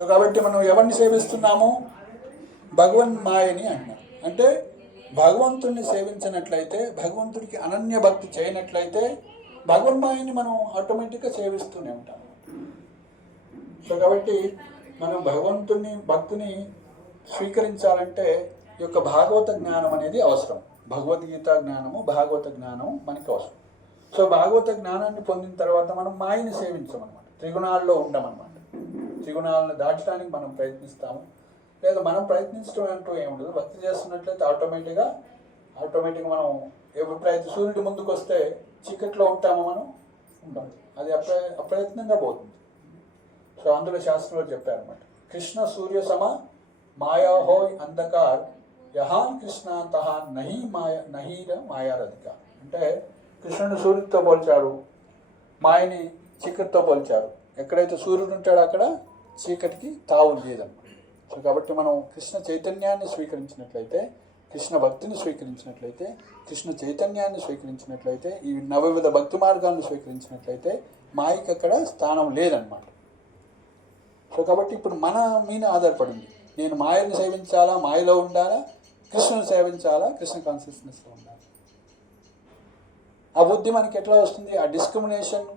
కాబట్టి మనం ఎవరిని సేవిస్తున్నాము? భగవన్మాయని అంటున్నాం. అంటే భగవంతుడిని సేవించినట్లయితే, భగవంతుడికి అనన్య భక్తి చేయనట్లయితే భగవన్మాయని మనం ఆటోమేటిక్గా సేవిస్తూనే ఉంటాం. సో కాబట్టి మనం భగవంతుని భక్తిని స్వీకరించాలంటే ఈ యొక్క భాగవత జ్ఞానం అనేది అవసరం. భగవద్గీత జ్ఞానము, భాగవత జ్ఞానం మనకి అవసరం. సో భాగవత జ్ఞానాన్ని పొందిన తర్వాత మనం మాయని సేవించమన్నమాట. త్రిగుణాల్లో ఉండమన్నమాట. త్రిగుణాలను దాటడానికి మనం ప్రయత్నిస్తాము. లేదా మనం ప్రయత్నించడం అంటూ ఏముండదు. భక్తి చేస్తున్నట్లయితే ఆటోమేటిక్గా మనం ఎప్పుడైతే సూర్యుడి ముందుకు వస్తే చీకట్లో ఉంటామో మనం ఉండాలి. అది అప్రయత్నంగా పోతుంది. సో అందులో శాస్త్రంలో చెప్పారన్నమాట. కృష్ణ సూర్య సమ మాయా హోయ్ అంధకార్ యహాన్ కృష్ణాంత నహీర మాయారధిక. అంటే కృష్ణుడు సూర్యుడితో పోల్చారు, మాయని చీకటితో పోల్చారు. ఎక్కడైతే సూర్యుడు ఉంటాడో అక్కడ చీకటికి తావు లేదన్నమాట. సో కాబట్టి మనం కృష్ణ చైతన్యాన్ని స్వీకరించినట్లయితే, కృష్ణ భక్తిని స్వీకరించినట్లయితే, కృష్ణ చైతన్యాన్ని స్వీకరించినట్లయితే, ఈ నవవిధ భక్తి మార్గాలను స్వీకరించినట్లయితే మాయకి అక్కడ స్థానం లేదన్నమాట. సో కాబట్టి ఇప్పుడు మన మీద ఆధారపడింది. నేను మాయని సేవించాలా, మాయలో ఉండాలా, కృష్ణను సేవించాలా, కృష్ణ కాన్షియస్నెస్లో ఉండాలి. ఆ బుద్ధి మనకి ఎట్లా వస్తుంది? ఆ డిస్క్రిమినేషన్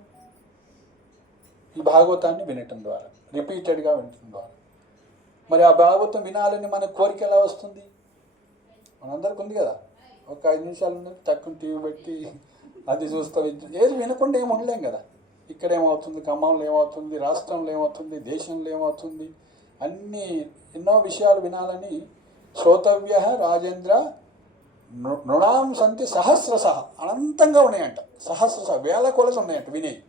ఈ భాగవతాన్ని వినటం ద్వారా, రిపీటెడ్గా వినటం ద్వారా. మరి ఆ భాగవతం వినాలని మన కోరిక ఎలా వస్తుంది? మనందరికి ఉంది కదా, ఒక 5 నిమిషాలు తక్కువ టీవీ పెట్టి అది చూస్తాం. ఏది వినకుండా ఏమి ఉండలేం కదా. ఇక్కడ ఏమవుతుంది, ఖమ్మంలో ఏమవుతుంది, రాష్ట్రంలో ఏమవుతుంది, దేశంలో ఏమవుతుంది, అన్నీ ఎన్నో విషయాలు వినాలని శ్రోతవ్య రాజేంద్ర నృణాం సంతి సహస్రశ, అనంతంగా ఉన్నాయంట. సహస్రశ, వేల కొలసి ఉన్నాయంట వినేవి.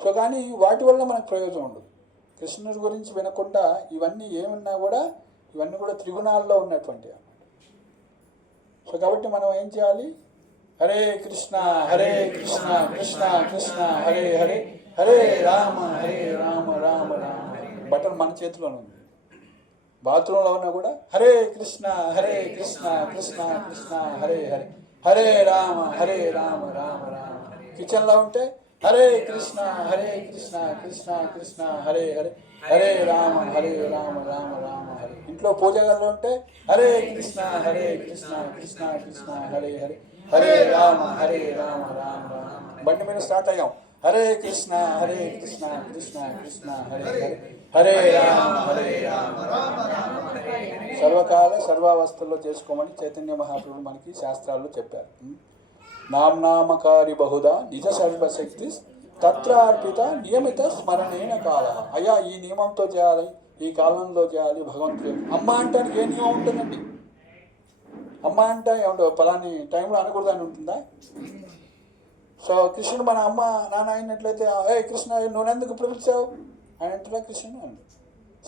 సో కానీ వాటి వల్ల మనకు ప్రయోజనం ఉండదు. కృష్ణుడి గురించి వినకుండా ఇవన్నీ ఏమున్నా కూడా ఇవన్నీ కూడా త్రిగుణాల్లో ఉన్నటువంటి అన్నమాట. సో కాబట్టి మనం ఏం చేయాలి? హరే కృష్ణ కృష్ణ కృష్ణ హరే హరే, హరే రామ రామ రామ. బటన్ మన చేతిలోనే ఉంది. బాత్రూంలో ఉన్నా కూడా హరే కృష్ణ కృష్ణ కృష్ణ హరే హరే, హరే రామ రామ రామ. కిచెన్లో ఉంటే హరే కృష్ణ కృష్ణ కృష్ణ హరే హరే, హరే రామ రామ రామ హరే. ఇంట్లో పూజ గదిలో ఉంటే హరే కృష్ణ కృష్ణ కృష్ణ హరే హరే, హరే రామ రామ రామ. బండి మీద స్టార్ట్ అయ్యాం. హరే కృష్ణ కృష్ణ కృష్ణ హరే హరే, హరే రామ రామ రామ. సర్వకాల సర్వావస్థల్లో చేసుకోమని చైతన్య మహాప్రభుడు మనకి శాస్త్రాల్లో చెప్పారు. నామ్నామకారి బహుదా నిజ సర్వశక్తి తత్రార్పిత నియమిత స్మరణేన కాల. అయ్యా ఈ నియమంతో చేయాలి, ఈ కాలంలో చేయాలి భగవంతుడు. అమ్మ అంటానికి ఏ నియమం ఉంటుందండి? అమ్మ అంటే ఏమంటో పలాని టైంలో అనకూడదని ఉంటుందా? సో కృష్ణుడు మన అమ్మ నాన్న అయినట్లయితే, ఏ కృష్ణ నువ్వు ఎందుకు ఇప్పుడు పిలిచావు అని అంటున్నా కృష్ణుడు అండి.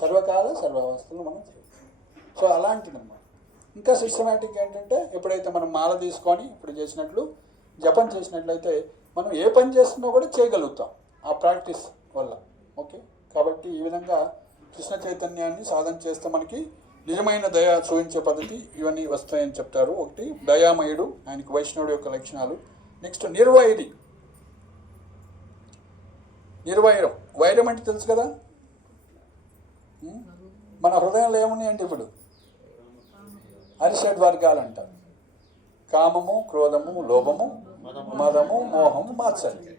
సర్వకాల సర్వావస్థలు మనం చేయాలి. సో అలాంటిదన్నమాట. ఇంకా సిస్టమేటిక్ ఏంటంటే, ఎప్పుడైతే మనం మాల తీసుకొని ఇప్పుడు చేసినట్లు జపం చేసినట్లయితే మనం ఏ పని చేస్తున్నా కూడా చేయగలుగుతాం ఆ ప్రాక్టీస్ వల్ల. ఓకే, కాబట్టి ఈ విధంగా కృష్ణ చైతన్యాన్ని సాధన చేస్తే మనకి నిజమైన దయ చూపించే పద్ధతి ఇవన్నీ వస్తాయని చెప్తారు. ఒకటి దయామయుడు, ఆయనకి వైష్ణవుడు యొక్క లక్షణాలు. నెక్స్ట్ నిర్వైరి. నిర్వైరం, వైరం అంటే తెలుసు కదా. మన హృదయంలో ఏమున్నాయండి ఇప్పుడు? అరిషడ్ వర్గాలు అంటారు. కామము, క్రోధము, లోభము, మదము, మోహము, మాత్సర్యం.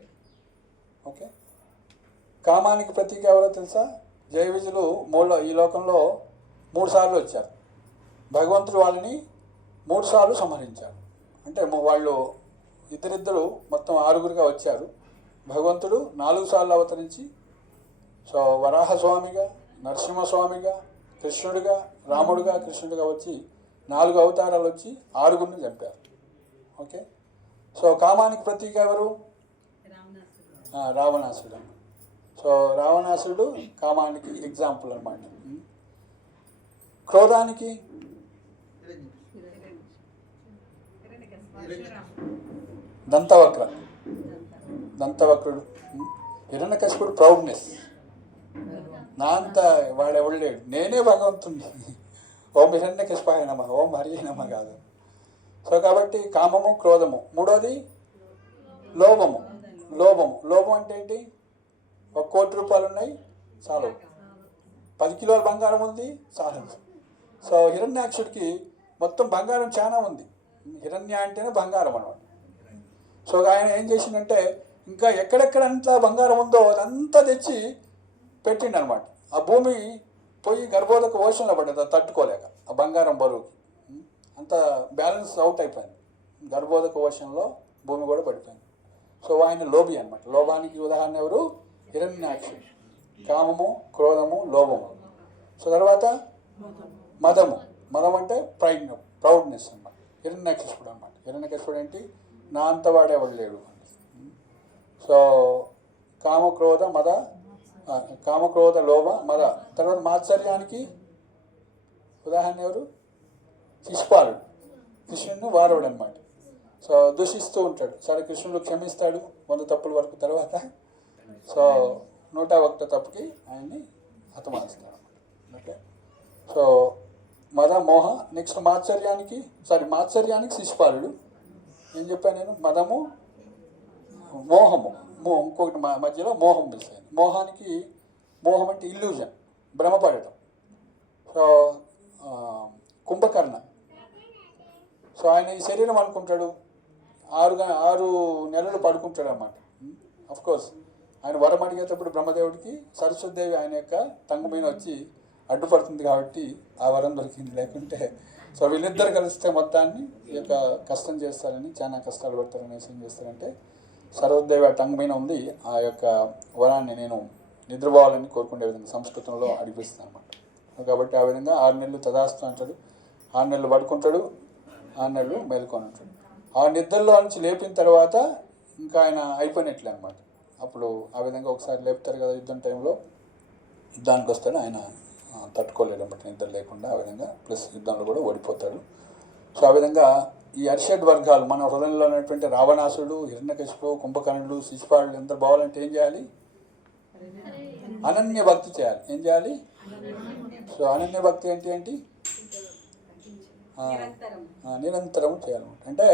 ఓకే, కామానికి ప్రతీక ఎవరో తెలుసా? జయ విజయులు ఈ లోకంలో 3 సార్లు వచ్చారు. భగవంతుడు వాళ్ళని 3 సార్లు సంహరించారు. అంటే వాళ్ళు ఇద్దరిద్దరు మొత్తం 6గురుగా వచ్చారు. భగవంతుడు 4 సార్లు అవతరించి, సో వరాహస్వామిగా, నరసింహస్వామిగా, కృష్ణుడిగా, రాముడిగా, కృష్ణుడిగా వచ్చి 4 అవతారాలు వచ్చి 6గురిని చంపారు. ఓకే, సో కామానికి ప్రతీక ఎవరు? రావణాసుడు. సో రావణాసుడు కామానికి ఎగ్జాంపుల్ అన్నమాట. క్రోధానికి దంతవక్రుడు. హిరణ్యకశిపుడు ప్రౌడ్నెస్. నా అంత వాడెవడు లేడు, నేనే భగవంతుణ్ణి. ఓం హిరణ్యకశిపాయ నమః, ఓం హరి నమః కాదు. సో కాబట్టి కామము, క్రోధము. 3వది లోభము. లోభం అంటే ఏంటి? 1 కోటి రూపాయలు ఉన్నాయి చాలు, 10 కిలోల బంగారం ఉంది చాలు. సో హిరణ్యాక్షుడికి మొత్తం బంగారం చాలా ఉంది. హిరణ్య అంటేనే బంగారం అనమాట. సో ఆయన ఏం చేసిందంటే ఇంకా ఎక్కడెక్కడంతా బంగారం ఉందో అదంతా తెచ్చి పెట్టిండు అనమాట. ఆ భూమి పోయి గర్భోదక ఓషన్లో పడ్డది, అది తట్టుకోలేక ఆ బంగారం బరువుకి. అంత బ్యాలెన్స్ అవుట్ అయిపోయింది. గర్భోదక ఓషన్లో భూమి కూడా పడిపోయింది. సో ఆయన లోభి అనమాట. లోభానికి ఉదాహరణ ఎవరు? హిరణ్యాక్షుడు. కామము, క్రోధము, లోభము. సో తర్వాత మదము. మదం అంటే ప్రౌడ్నెస్ అనమాట. హిరణ్యాక్షుడు అనమాట. హిరణ్యకశిపుడు ఏంటి? నా అంతవాడే ఎవడు లేడు. సో కామక్రోధ లోభ మద. తర్వాత మాత్సర్యానికి ఉదాహరణ ఎవరు? శిశుపాలుడు. కృష్ణుడు వారవుడు అనమాట. సో దూషిస్తూ ఉంటాడు. సరే కృష్ణుడు క్షమిస్తాడు 100 తప్పుల వరకు. తర్వాత సో 101 తప్పుకి ఆయన్ని హతమారుస్తాడు అనమాట. ఓకే. సో మద మోహ. నెక్స్ట్ మాత్సర్యానికి శిశుపాలుడు. ఏం చెప్పాను నేను? మదము, మోహము. ఇంకొకటి మధ్యలో మోహం మిస్ అయింది. మోహం అంటే ఇల్యూజన్, భ్రమపడటం. సో కుంభకర్ణ. సో ఆయన ఈ శరీరం అనుకుంటాడు, 6 నెలలు పడుకుంటాడు అన్నమాట. కోర్స్ ఆయన వరం అడిగేటప్పుడు బ్రహ్మదేవుడికి సరస్వతిదేవి ఆయన యొక్క టంగు మీద వచ్చి అడ్డుపడుతుంది కాబట్టి ఆ వరం దొరికింది. లేకుంటే సో వీళ్ళిద్దరు కలిస్తే మొత్తాన్ని ఈ యొక్క కష్టం చేస్తారని, చాలా కష్టాలు పడతారనేసి ఏం చేస్తారంటే సరస్వతిదేవి ఆ టంగు మీద ఉంది. ఆ యొక్క వరాన్ని నేను నిద్రపోవాలని కోరుకునే విధంగా సంస్కృతంలో అడిపిస్తాను అనమాట. కాబట్టి ఆ విధంగా 6 నెలలు తదాస్తు అంటాడు. 6 నెలలు పడుకుంటాడు, 6 నెలలు మేలుకొని ఉంటాడు. ఆ నిద్రలో నుంచి లేపిన తర్వాత ఇంకా ఆయన అయిపోయినట్లే అనమాట. అప్పుడు ఆ విధంగా ఒకసారి లేపుతారు కదా యుద్ధం టైంలో, యుద్ధానికి వస్తాడు. ఆయన తట్టుకోలేడు అనమాట నిద్ర లేకుండా. ఆ విధంగా ప్లస్ యుద్ధంలో కూడా ఓడిపోతాడు. సో ఆ విధంగా ఈ అరిషడ్ వర్గాలు మన హృదయంలో ఉన్నటువంటి రావణాసుడు, హిరణ్యకశిపుడు, కుంభకర్ణుడు, శిశుపాలుడు ఎంత బావాలంటే ఏం చేయాలి? అనన్య భక్తి చేయాలి. ఏం చేయాలి? సో అనన్య భక్తి ఏంటి? నిరంతరం చేయాలన్నమాట. అంటే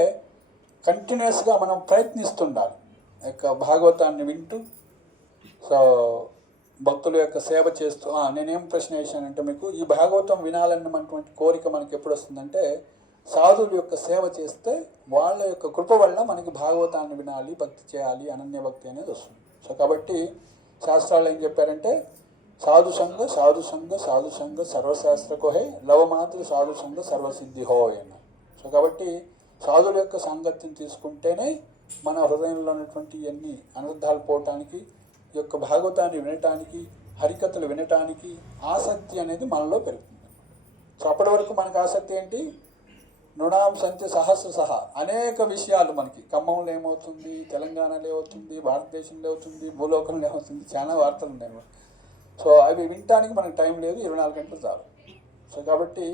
కంటిన్యూస్గా మనం ప్రయత్నిస్తుండాలి. యొక్క భాగవతాన్ని వింటూ, సో భక్తుల యొక్క సేవ చేస్తూ. నేనేం ప్రశ్న వేసానంటే మీకు, ఈ భాగవతం వినాలన్నటువంటి కోరిక మనకి ఎప్పుడు వస్తుందంటే సాధువుల యొక్క సేవ చేస్తే వాళ్ళ యొక్క కృప వల్ల మనకి భాగవతాన్ని వినాలి, భక్తి చేయాలి, అనన్య భక్తి అనేది వస్తుంది. సో కాబట్టి శాస్త్రాలు ఏం చెప్పారంటే సాధు సంఘ సర్వశాస్త్రకోహే లవమాత్ర సాధు సంఘ సర్వసిద్ధి హో అన్నారు. సో కాబట్టి సాధువుల యొక్క సాంగత్యం తీసుకుంటేనే మన హృదయంలో ఉన్నటువంటి అన్ని అనర్థాలు పోవటానికి, ఈ యొక్క భాగవతాన్ని వినటానికి, హరికథలు వినటానికి ఆసక్తి అనేది మనలో పెరుగుతుంది. సో అప్పటి వరకు మనకు ఆసక్తి ఏంటి? నృణాం సంత్య సహస్ర అనేక విషయాలు మనకి ఖమ్మంలో ఏమవుతుంది, తెలంగాణలో ఏమవుతుంది, భారతదేశంలో ఏమవుతుంది, భూలోకంలో ఏమవుతుంది, చాలా వార్తలు ఉన్నాయి. సో అవి వినటానికి మనకు టైం లేదు, 24 గంటలు చాలు. సో కాబట్టి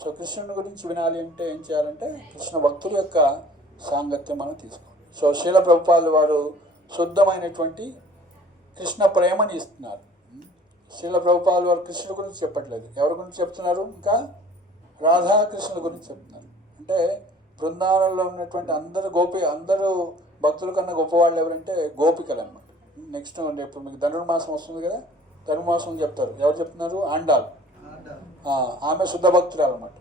సో కృష్ణుని గురించి వినాలి అంటే ఏం చేయాలంటే కృష్ణ భక్తుల యొక్క సాంగత్యం మనం తీసుకోవాలి. సో శీల ప్రభుపాదుల వారు శుద్ధమైనటువంటి కృష్ణ ప్రేమని ఇస్తున్నారు. శీల ప్రభుపాదుల వారు కృష్ణుడి గురించి చెప్పట్లేదు. ఎవరి గురించి చెప్తున్నారు? ఇంకా రాధాకృష్ణుల గురించి చెప్తున్నారు. అంటే బృందావనంలో ఉన్నటువంటి అందరూ భక్తుల కన్నా గొప్పవాళ్ళు ఎవరంటే గోపికలు అన్నమాట. నెక్స్ట్ ఇప్పుడు మీకు ధనుర్మాసం వస్తుంది కదా, ధనుర్మాసం చెప్తారు. ఎవరు చెప్తున్నారు? ఆండాల్. ఆమె శుద్ధ భక్తురాలు అన్నమాట.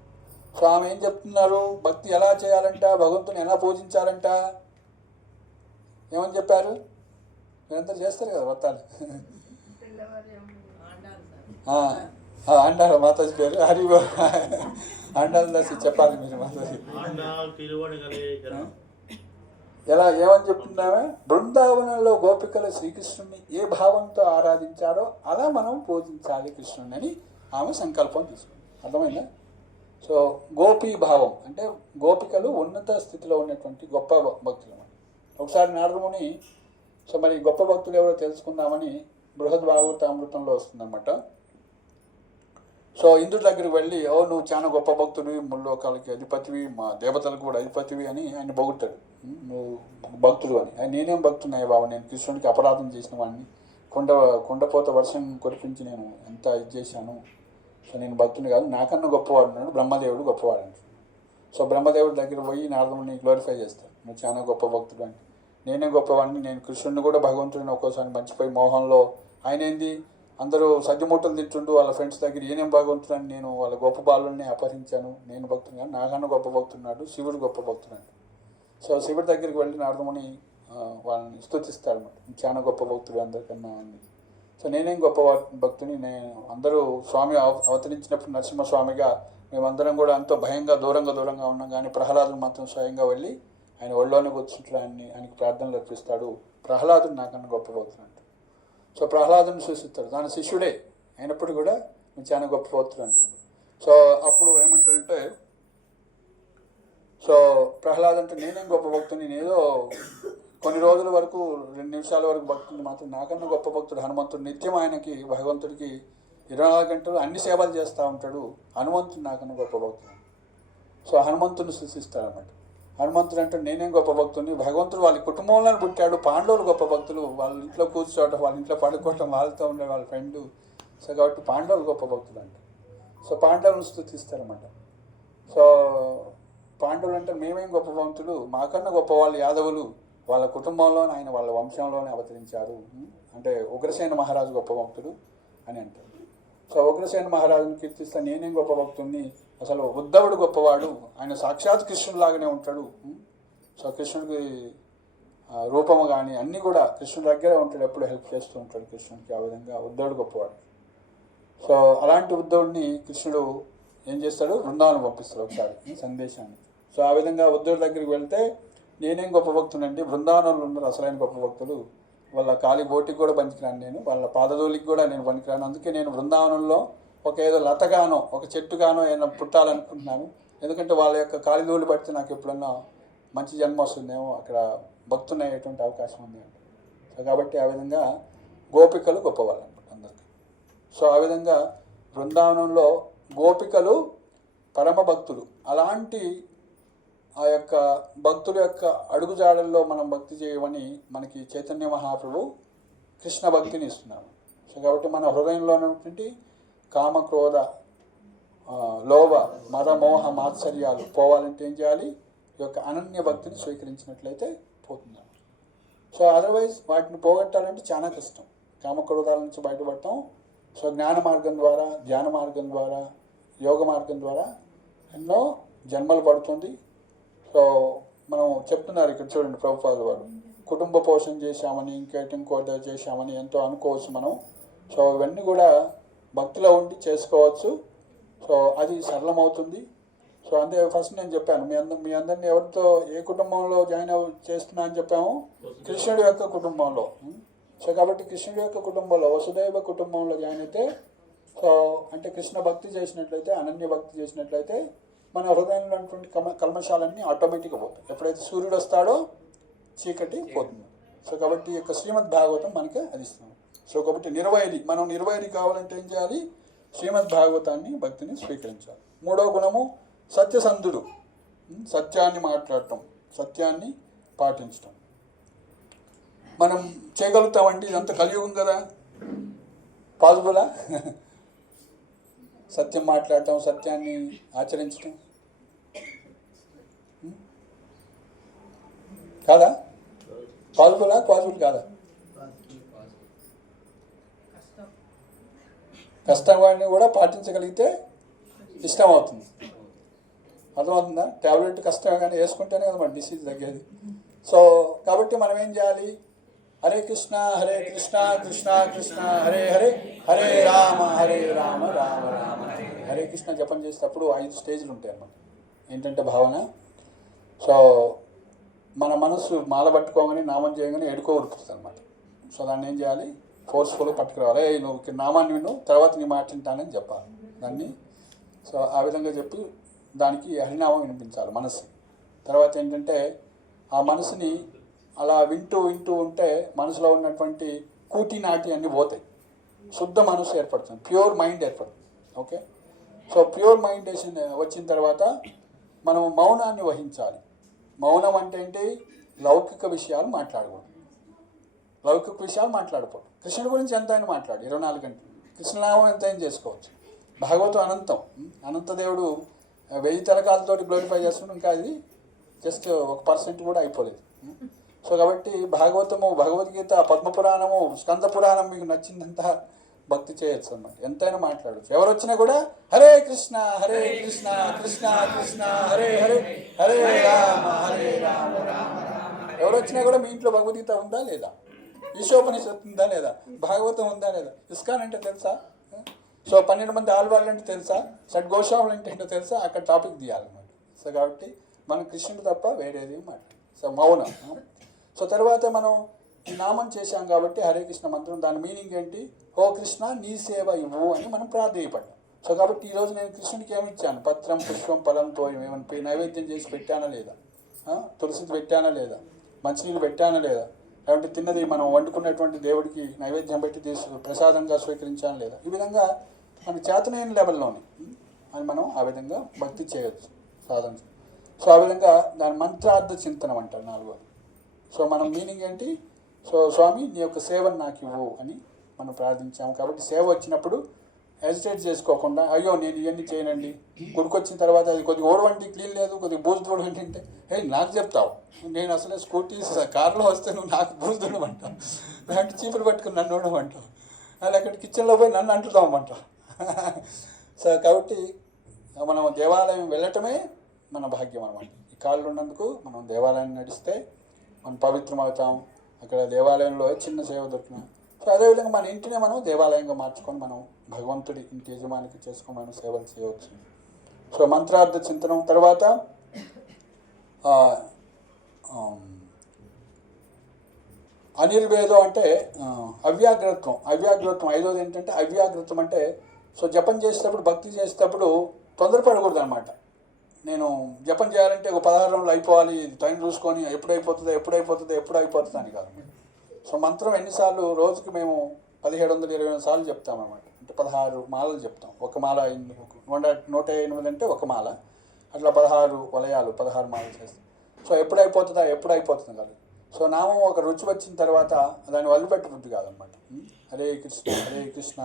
సో ఆమె ఏం చెప్తున్నారు? భక్తి ఎలా చేయాలంట, భగవంతుని ఎలా పూజించాలంట, ఏమని చెప్పారు? మీరందరూ చేస్తారు కదా వ్రతాలు. ఆండాల్ మాతాజీ పేరు హరి ఆండాల్ దాసి చెప్పాలి మీరు మాతాజీ. ఎలా ఏమని చెప్తున్నామే? బృందావనంలో గోపికలు శ్రీకృష్ణుని ఏ భావంతో ఆరాధించారో అలా మనం పూజించాలి కృష్ణుని అని ఆమె సంకల్పం తీసుకుంది. అర్థమైందా? సో గోపీ భావం అంటే గోపికలు ఉన్నత స్థితిలో ఉన్నటువంటి గొప్ప భక్తులు. ఒకసారి నారదముని సో మరి గొప్ప భక్తులు ఎవరో తెలుసుకుందామని బృహద్భాగవతామృతంలో వస్తుందన్నమాట. సో ఇంద్రుడి దగ్గరికి వెళ్ళి, నువ్వు చాలా గొప్ప భక్తుడివి, ముల్లోకాలకి అధిపతివి, మా దేవతలకు కూడా అధిపతివి అని ఆయన పొగుడతాడు. నువ్వు భక్తుడు అని. నేనేం భక్తున్నాయి బాబు, నేను కృష్ణుడికి అపరాధం చేసిన వాడిని, కొండపోత వర్షం కురిపించి నేను ఎంత ఇది చేశాను. సో నేను భక్తుని కాదు, నాకన్నా గొప్పవాడు ఉన్నాడు, బ్రహ్మదేవుడు గొప్పవాడు అంటాడు. సో బ్రహ్మదేవుడి దగ్గర పోయి నారదముని గ్లోరిఫై చేస్తాడు. నువ్వు చాలా గొప్ప భక్తుడు అంటే, నేనే గొప్పవాడిని, నేను కృష్ణుడిని కూడా భగవంతుడిని ఒక్కోసారి మర్చిపోయి మోహంలో ఆయన ఏంది అందరూ సజ్జమూటలు తింటుండు వాళ్ళ ఫ్రెండ్స్ దగ్గర ఈయనేం భగవంతుడని, నేను వాళ్ళ గొప్ప బాలుని అపహరించాను, నేను భక్తుని కానీ నాకన్నా గొప్ప భక్తున్నాడు, శివుడు గొప్ప భక్తున్నాడు. సో శివుడి దగ్గరికి వెళ్ళి నారదముని వాళ్ళని స్తుతిస్తాడు అనమాట, చాలా గొప్ప భక్తుడు అందరికన్నా అని. సో నేనేం గొప్ప భక్తుని, నేను అందరూ స్వామి అవతరించినప్పుడు నరసింహస్వామిగా మేమందరం కూడా ఎంతో భయంగా దూరంగా ఉన్నాం, కానీ ప్రహ్లాదుడు మాత్రం స్వయంగా వెళ్ళి ఆయన ఒళ్ళోనే కూర్చుంటాడు, ఆయనకి ప్రార్థనలు అర్పిస్తాడు. ప్రహ్లాదుడు నాకన్నా గొప్ప భక్తుడు అంటాడు. సో ప్రహ్లాదుని సూచిస్తాడు, తన శిష్యుడే అయినప్పుడు కూడా నేను చాలా గొప్ప భక్తుడు అంటాడు. సో అప్పుడు ఏమంటాడంటే, సో ప్రహ్లాద్ అంటే నేనేం గొప్ప భక్తుని, నేనేదో కొన్ని రోజుల వరకు 2 నిమిషాల వరకు భక్తుని, మాత్రం నాకన్నా గొప్ప భక్తుడు హనుమంతుడు. నిత్యం ఆయనకి భగవంతుడికి 24 గంటలు అన్ని సేవలు చేస్తూ ఉంటాడు. హనుమంతుడు నాకన్నా గొప్ప భక్తుడు. సో హనుమంతుడిని సూచిస్తాడన్నమాట. హనుమంతుడు అంటే నేనేం గొప్ప భక్తుని, భగవంతుడు వాళ్ళ కుటుంబంలో పుట్టాడు, పాండవులు గొప్ప భక్తులు, వాళ్ళ ఇంట్లో కూర్చోవటం, వాళ్ళ ఇంట్లో పడుకోవటం, వాళ్ళతో ఉండే వాళ్ళ ఫ్రెండ్. సో కాబట్టి పాండవులు గొప్ప భక్తులు అంట. సో పాండవులను స్థుతిస్తారన్నమాట. సో పాండవులు అంటే మేమేం గొప్ప భక్తులు, మాకన్నా గొప్ప వాళ్ళు యాదవులు, వాళ్ళ కుటుంబంలోనే ఆయన వాళ్ళ వంశంలోనే అవతరించారు. అంటే ఉగ్రసేన మహారాజు గొప్ప భక్తుడు అని అంటారు. సో ఉగ్రసేన మహారాజుని కీర్తిస్తే నేనేం గొప్ప భక్తుడిని, అసలు ఉద్ధవుడు గొప్పవాడు, ఆయన సాక్షాత్ కృష్ణుడిలాగానే ఉంటాడు. సో కృష్ణుడికి రూపము కానీ అన్నీ కూడా కృష్ణుడి దగ్గరే ఉంటాడు, ఎప్పుడు హెల్ప్ చేస్తూ ఉంటాడు కృష్ణుడికి. ఆ విధంగా ఉద్ధవుడు గొప్పవాడు. సో అలాంటి ఉద్ధవుడిని కృష్ణుడు ఏం చేస్తాడు, బృందావనం పంపిస్తాడు ఒకసారి సందేశాన్ని. సో ఆ విధంగా ఉద్ధవుడి దగ్గరికి వెళ్తే నేనేం గొప్ప భక్తునండి, బృందావనంలో ఉన్నారు అసలైన గొప్ప భక్తులు, వాళ్ళ కాలి బోటికి కూడా పనికిరాను, నేను వాళ్ళ పాదధూలికి కూడా నేను పనికిరాను, అందుకే నేను బృందావనంలో ఒక ఏదో లతగానో ఒక చెట్టుగానో ఏదైనా పుట్టాలనుకుంటున్నాను, ఎందుకంటే వాళ్ళ యొక్క కాలిధూళి బట్టి నాకు ఎప్పుడన్నా మంచి జన్మ వస్తుందేమో, అక్కడ భక్తుని అయ్యేటువంటి అవకాశం ఉంది అంటే. సో కాబట్టి ఆ విధంగా గోపికలు గొప్పవాళ్ళు అనమాట అందరికీ. సో ఆ విధంగా బృందావనంలో గోపికలు పరమ భక్తులు. అలాంటి ఆ యొక్క భక్తుల యొక్క అడుగుజాడల్లో మనం భక్తి చేయమని మనకి చైతన్య మహాప్రభు కృష్ణ భక్తిని ఇస్తున్నాము. సో కాబట్టి మన హృదయంలో ఉన్నటువంటి కామ క్రోధ లోభ మద మోహ మాత్సర్యాలు పోవాలంటే ఏం చేయాలి, ఈ యొక్క అనన్య భక్తిని స్వీకరించినట్లయితే పోతుంది. సో అదర్వైజ్ వాటిని పోగొట్టాలంటే చాలా కష్టం. కామక్రోధాల నుంచి బయటపడటం సో జ్ఞాన మార్గం ద్వారా, ధ్యాన మార్గం ద్వారా, యోగ మార్గం ద్వారా ఎన్నో జన్మలు పడుతుంది. సో మనం చెప్తున్నారు ఇక్కడ చూడండి, ప్రభుపాద వారు కుటుంబ పోషణ చేశామని ఇంకోటి చేశామని ఎంతో అనుకోవచ్చు మనం. సో ఇవన్నీ కూడా భక్తిలో ఉండి చేసుకోవచ్చు. సో అది సరళమవుతుంది. సో అంతే ఫస్ట్ నేను చెప్పాను, మీ అందరినీ ఎవరితో ఏ కుటుంబంలో జాయిన్ చేస్తున్నా అని చెప్పాము, కృష్ణుడి యొక్క కుటుంబంలో. సో కాబట్టి కృష్ణుడి యొక్క కుటుంబంలో వసుదైవ కుటుంబంలో జాయిన్ అయితే, సో అంటే కృష్ణ భక్తి చేసినట్లయితే, అనన్య భక్తి చేసినట్లయితే మన హృదయంలో ఉన్నటువంటి కల్మషాలన్నీ ఆటోమేటిక్గా పోతాయి. ఎప్పుడైతే సూర్యుడు వస్తాడో చీకటి పోతుంది. సో కాబట్టి ఈ యొక్క శ్రీమద్ భాగవతం మనకి అది ఇస్తున్నాం. సో కాబట్టి మనం నిర్వైరి కావాలంటే ఏం చేయాలి, శ్రీమద్ భాగవతాన్ని భక్తిని స్వీకరించాలి. 3వ గుణము సత్యసంధుడు, సత్యాన్ని మాట్లాడటం, సత్యాన్ని పాటించటం. మనం చేయగలుగుతామండి, ఇదంతా కలియుగం కదా, పాజిబులా? సత్యం మాట్లాడటం, సత్యాన్ని ఆచరించటం కాదా? పాజిబుల్ కాదా? కష్టం వాడిని కూడా పాటించగలిగితే ఇష్టం అవుతుంది. అర్థమవుతుందా? ట్యాబ్లెట్ కష్టమే కానీ వేసుకుంటేనే కదా మన డిసీజ్ తగ్గేది. సో కాబట్టి మనం ఏం చేయాలి, హరే కృష్ణ కృష్ణ కృష్ణ హరే హరే, హరే రామ రామ రామ హరే కృష్ణ జపం చేసేటప్పుడు 5 స్టేజ్లు ఉంటాయి అన్నమాట. ఏంటంటే భావన. సో మన మనసు మాల పట్టుకోగానే నామం చేయగానే ఎడుకో ఉరుకుతుంది అనమాట. సో దాన్ని ఏం చేయాలి, ఫోర్స్ఫుల్గా పట్టుకురావాలి. నువ్వు ఇక్కడ నామాన్ని విను, తర్వాత నీ మాట వింటానని చెప్పాలి దాన్ని. సో ఆ విధంగా చెప్పి దానికి హరినామం వినిపించాలి మనసు. తర్వాత ఏంటంటే ఆ మనసుని అలా వింటూ ఉంటే మనసులో ఉన్నటువంటి కూటి నాటి అన్నీ పోతాయి, శుద్ధ మనసు ఏర్పడుతుంది, ప్యూర్ మైండ్ ఏర్పడుతుంది. ఓకే. సో ప్యూర్ మైండ్ వచ్చిన తర్వాత మనం మౌనాన్ని వహించాలి. మౌనం అంటే ఏంటి, లౌకిక విషయాలు మాట్లాడకూడదు. కృష్ణుడి గురించి ఎంత అయినా మాట్లాడు, 24 గంటలు కృష్ణనామం ఎంత అయినా చేసుకోవచ్చు. భాగవతం అనంతం, అనంతదేవుడు 1000 తలకాలతోటి గ్లోరిఫై చేస్తున్నాడు, ఇంకా అది జస్ట్ 1% కూడా అయిపోలేదు. సో కాబట్టి భాగవతము, భగవద్గీత, పద్మపురాణము, స్కంద పురాణం మీకు నచ్చిందంతా భక్తి చేయొచ్చు అన్నమాట. ఎంతైనా మాట్లాడచ్చు. ఎవరు వచ్చినా కూడా హరే కృష్ణ కృష్ణ కృష్ణ హరే హరే హరే రామ రామ. ఎవరు వచ్చినా కూడా మీ ఇంట్లో భగవద్గీత ఉందా లేదా, ఈశోపనిషత్తు ఉందా లేదా, భాగవతం ఉందా లేదా, ఇస్కాన్ అంటే తెలుసా, సో 12 మంది ఆళ్వాళ్ళు అంటే తెలుసా, షడ్గోషాములు అంటే ఏంటో తెలుసా, అక్కడ టాపిక్ తీయాలన్నమాట. సో కాబట్టి మనం కృష్ణుడు తప్ప వేరేది మాట. సో మౌనం. సో తర్వాత మనం ఈ నామం చేశాం కాబట్టి హరే కృష్ణ మంత్రం, దాని మీనింగ్ ఏంటి, ఓ కృష్ణ నీ సేవ ఇవ్వు అని మనం ప్రాధేయపడ్డాం. సో కాబట్టి ఈరోజు నేను కృష్ణుడికి ఏమి ఇచ్చాను, పత్రం పుష్పం ఫలం తోయం, ఏమని నైవేద్యం చేసి పెట్టానా లేదా, తులసికి పెట్టానా లేదా, మంచినీళ్ళు పెట్టానా లేదా, లేదంటే తిన్నది మనం వండుకున్నటువంటి దేవుడికి నైవేద్యం పెట్టి ప్రసాదంగా స్వీకరించాను లేదా, ఈ విధంగా మన చేతనైన లెవెల్లోని అని మనం ఆ విధంగా భక్తి చేయొచ్చు, సాధన. సో ఆ విధంగా దాని మంత్రార్థ చింతనం అంటారు 4వది. సో మనం మీనింగ్ ఏంటి, సో స్వామి నీ యొక్క సేవను నాకు ఇవ్వు అని మనం ప్రార్థించాము. కాబట్టి సేవ వచ్చినప్పుడు హెజిటేట్ చేసుకోకుండా అయ్యో నేను ఇవన్నీ చేయనండి, గుడికొచ్చిన తర్వాత అది కొద్దిగా ఓడవంటి క్లీన్ లేదు, కొద్దిగా బూజు తోడవంటి అంటే నాకు చెప్తావు, నేను అసలే స్కూటీ కార్లో వస్తే నువ్వు నాకు బూజు తోడమంటావు, లేదంటే చీపులు పట్టుకుని నన్ను ఉండమంటావు, లేకపోతే కిచెన్లో పోయి నన్ను అంటుతామంటావు. సో కాబట్టి మనం దేవాలయం వెళ్ళటమే మన భాగ్యం అన్నమాట. ఈ కాళ్ళు ఉన్నందుకు మనం దేవాలయం నడిస్తే మనం పవిత్రం అవుతాం. అక్కడ దేవాలయంలో చిన్న సేవ దొరికిన, సో అదేవిధంగా మన ఇంటినే మనం దేవాలయంగా మార్చుకొని మనం భగవంతుడి ఇంటి యజమానికి చేసుకొని మనం సేవలు చేయవచ్చు. సో మంత్రార్థ చింతనం తర్వాత అనిర్వేదం అంటే అవ్యాగ్రత్వం. 5వది ఏంటంటే అవ్యాగ్రత్వం అంటే, సో జపం చేసేటప్పుడు భక్తి చేసేటప్పుడు తొందరపడకూడదు అనమాట. నేను జపం చేయాలంటే ఒక 16 రోజులు అయిపోవాలి, టైం చూసుకొని ఎప్పుడైపోతుంది అని కాదు. సో మంత్రం ఎన్నిసార్లు రోజుకి మేము 1720 సార్లు చెప్తామన్నమాట. అంటే 16 మాలలు చెప్తాం. ఒక మాల 108 అంటే ఒక మాల, అట్లా 16 వలయాలు 16 మాలలు చేస్తాం. సో ఎప్పుడైపోతుంది కాదు. సో నామం ఒక రుచి వచ్చిన తర్వాత దాన్ని వదిలిపెట్టే బుద్ధి కాదనమాట. హరే కృష్ణ కృష్ణ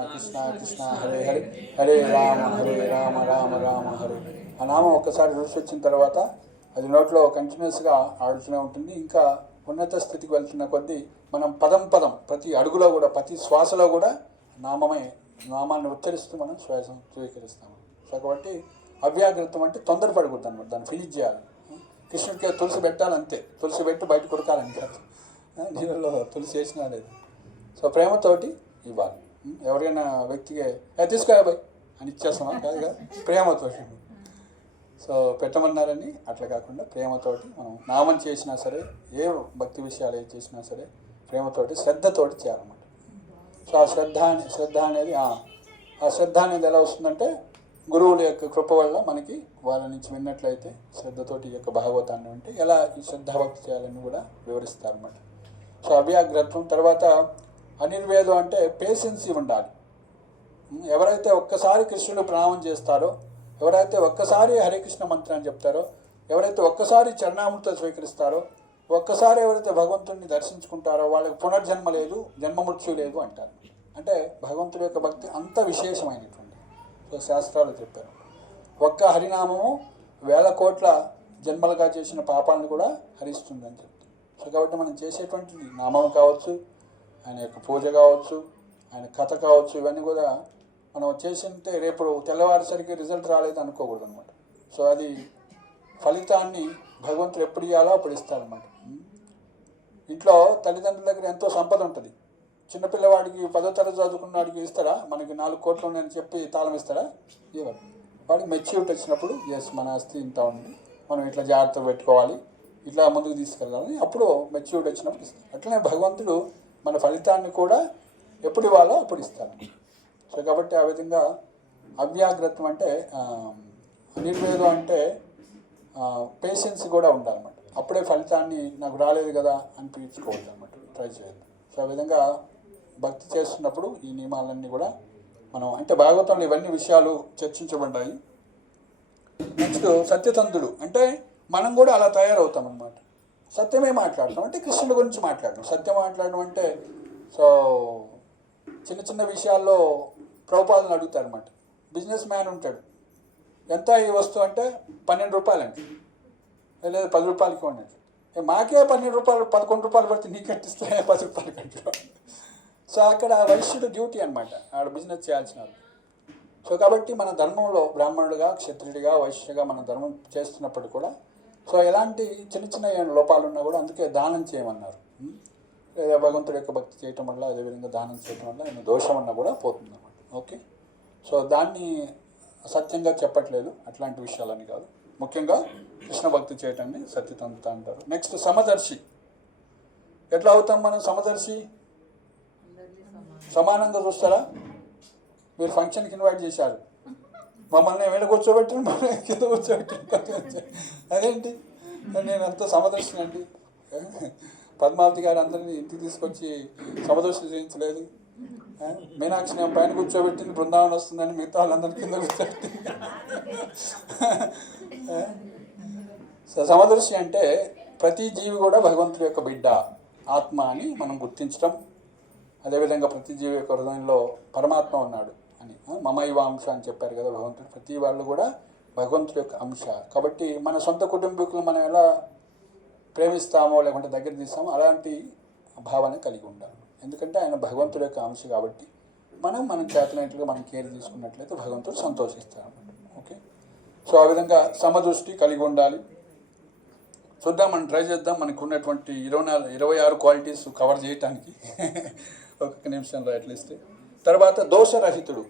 కృష్ణ హరే హరే హరే రామ రామ రామ హరే. ఆ నామం ఒక్కసారి రుచి వచ్చిన తర్వాత అది నోట్లో కంటిన్యూస్గా ఆడుతూనే ఉంటుంది. ఇంకా ఉన్నత స్థితికి వెళ్తున్న కొద్దీ మనం పదం ప్రతి అడుగులో కూడా, ప్రతి శ్వాసలో కూడా నామాన్ని ఉచ్చరిస్తూ మనం శ్వాసం స్వీకరిస్తాము. సో కాబట్టి అవ్యాగ్రతం అంటే తొందరపడకూడదు అనమాట, దాన్ని ఫినిష్ చేయాలి. కృష్ణుడికి తులసి పెట్టాలంతే, తులసి పెట్టి బయట కొడకాలని కాదు, నీళ్ళలో తులసి వేసినా లేదు. సో ప్రేమతోటి ఇవ్వాలి. ఎవరైనా వ్యక్తికి తీసుకోబాయ్ అని ఇచ్చేస్తామా కాదుగా, ప్రేమతోటి. సో పెట్టమన్నారని అట్లా కాకుండా ప్రేమతోటి మనం నామం చేసినా సరే, ఏ భక్తి విషయాలు ఏది చేసినా సరే ప్రేమతోటి శ్రద్ధతోటి చేయాలన్నమాట. సో ఆ శ్రద్ధ అనేది ఎలా వస్తుందంటే గురువుల యొక్క కృప వల్ల మనకి వాళ్ళ నుంచి విన్నట్లయితే శ్రద్ధతోటి ఈ యొక్క భాగవతాన్ని ఉంటే ఎలా ఈ శ్రద్ధాభక్తి చేయాలని కూడా వివరిస్తారన్నమాట. సో అవ్యాగ్రత్వం. తర్వాత అనిర్వేదం అంటే పేషెన్సీ ఉండాలి. ఎవరైతే ఒక్కసారి కృష్ణుడు ప్రణామం చేస్తారో, ఎవరైతే ఒక్కసారి హరికృష్ణ మంత్రాన్ని చెప్తారో, ఎవరైతే ఒక్కసారి చరణామృతం స్వీకరిస్తారో, ఒక్కసారి ఎవరైతే భగవంతుడిని దర్శించుకుంటారో వాళ్ళకి పునర్జన్మ లేదు, జన్మమృత్యు లేదు అంటారు. అంటే భగవంతుడి యొక్క భక్తి అంత విశేషమైనటువంటి. సో శాస్త్రాలు చెప్పారు, ఒక్క హరినామము 1000 కోట్ల జన్మలుగా చేసిన పాపాలను కూడా హరిస్తుంది అని చెప్తారు. సో కాబట్టి మనం చేసేటువంటి నామం కావచ్చు, ఆయన యొక్క పూజ కావచ్చు, ఆయన కథ కావచ్చు, ఇవన్నీ కూడా మనం చేసింటే రేపు తెల్లవారిసరికి రిజల్ట్ రాలేదు అనుకోకూడదు అనమాట. సో అది ఫలితాన్ని భగవంతుడు ఎప్పుడు ఇవ్వాలో అప్పుడు ఇస్తారనమాట. ఇంట్లో తల్లిదండ్రుల దగ్గర ఎంతో సంపద ఉంటుంది. చిన్నపిల్లవాడికి 10వ తరగతి చదువుకున్న వాడికి ఇస్తారా, మనకి 4 కోట్లు ఉన్నాయని చెప్పి తాళం ఇస్తారా? ఇవ్వరు. వాడికి మెచ్యూరిటీ వచ్చినప్పుడు మన ఆస్తి ఇంత ఉంది, మనం ఇట్లా జాగ్రత్తగా పెట్టుకోవాలి, ఇట్లా ముందుకు తీసుకెళ్ళాలని అప్పుడు మెచ్యూరిటీ వచ్చినప్పుడు ఇస్తారు. అట్లనే భగవంతుడు మన ఫలితాన్ని కూడా ఎప్పుడు ఇవ్వాలో అప్పుడు ఇస్తారు. సో కాబట్టి ఆ విధంగా అవ్యాగ్రత్వం అంటే అనిర్వేదం అంటే పేషెన్స్ కూడా ఉండాలన్నమాట. అప్పుడే ఫలితాన్ని నాకు రాలేదు కదా అనిపించుకోవద్దు అనమాట, ట్రై చేయొద్దు. సో ఆ విధంగా భక్తి చేస్తున్నప్పుడు ఈ నియమాలన్నీ కూడా మనం, అంటే భాగవతంలో ఇవన్నీ విషయాలు చర్చించబడ్డాయి. నెక్స్ట్ సత్యతంతుడు అంటే మనం కూడా అలా తయారవుతాం అన్నమాట. సత్యమే మాట్లాడటం అంటే కృష్ణుడి గురించి మాట్లాడటం. సత్యం మాట్లాడడం అంటే సో చిన్న విషయాల్లో ప్రభుపాదులను అడుగుతారు అనమాట. బిజినెస్ మ్యాన్ ఉంటాడు, ఎంత ఈ వస్తువు అంటే 12 రూపాయలు అంటే, లేదా 10 రూపాయలకి ఉన్నట్టు, మాకే 12 రూపాయలు 11 రూపాయలు పడితే నీకు కట్టిస్తే 10 రూపాయలు కట్టు. సో అక్కడ వైశ్యుడు డ్యూటీ అనమాట, ఆడ బిజినెస్ చేయాల్సిన వాళ్ళు. సో కాబట్టి మన ధర్మంలో బ్రాహ్మణుడిగా, క్షత్రియుడిగా, వైశ్యుడిగా మన ధర్మం చేస్తున్నప్పుడు కూడా సో ఎలాంటి చిన్న చిన్న లోపాలు ఉన్నా కూడా అందుకే దానం చేయమన్నారు. లేదా భగవంతుడి యొక్క భక్తి చేయటం వల్ల, అదేవిధంగా దానం చేయటం వల్ల ఏమైనా దోషం అన్నా కూడా పోతుంది అన్నమాట. ఓకే, సో దాన్ని సత్యంగా చెప్పట్లేదు, అట్లాంటి విషయాలని కాదు. ముఖ్యంగా కృష్ణ భక్తి చేయటాన్ని సత్యతంత అంటారు. నెక్స్ట్ సమదర్శి. ఎట్లా అవుతాం మనం సమదర్శి? సమానంగా చూస్తారా? మీరు ఫంక్షన్కి ఇన్వైట్ చేశారు, మమ్మల్ని ఏమైనా కూర్చోబెట్టిన, మమ్మల్ని కింద కూర్చోబెట్టిన, అదేంటి నేను అంత సమదర్శిని అండి. పద్మావతి గారు అందరినీ ఇంటికి తీసుకొచ్చి సమదర్శనం చేయించలేదు. మీనాక్షి నేను పైన కూర్చోబెట్టింది, బృందావనం వస్తుందని మిగతా వాళ్ళందరినీ కింద కూర్చోబెట్టింది. సమదర్శి అంటే ప్రతి జీవి కూడా భగవంతుడి యొక్క బిడ్డ, ఆత్మ అని మనం గుర్తించడం. అదేవిధంగా ప్రతి జీవి యొక్క హృదయంలో పరమాత్మ ఉన్నాడు అని, మమైవ అంశ అని చెప్పారు కదా భగవంతుడు. ప్రతి వాళ్ళు కూడా భగవంతుడి యొక్క అంశ. కాబట్టి మన సొంత కుటుంబీకులు మనం ఎలా ప్రేమిస్తామో లేకుంటే దగ్గర తీస్తామో అలాంటి భావన కలిగి ఉండాలి. ఎందుకంటే ఆయన భగవంతుడి యొక్క అంశ కాబట్టి మనం చేతనట్లుగా మనం కేర్ తీసుకున్నట్లయితే భగవంతుడు సంతోషిస్తాడు అన్నమాట. ఓకే, సో ఆ విధంగా సమదృష్టి కలిగి ఉండాలి. చూద్దాం, మనం ట్రై చేద్దాం మనకు ఉన్నటువంటి 26 క్వాలిటీస్ కవర్ చేయటానికి ఒక్కొక్క నిమిషంలో అట్లీస్ట్. తర్వాత దోషరహితుడు.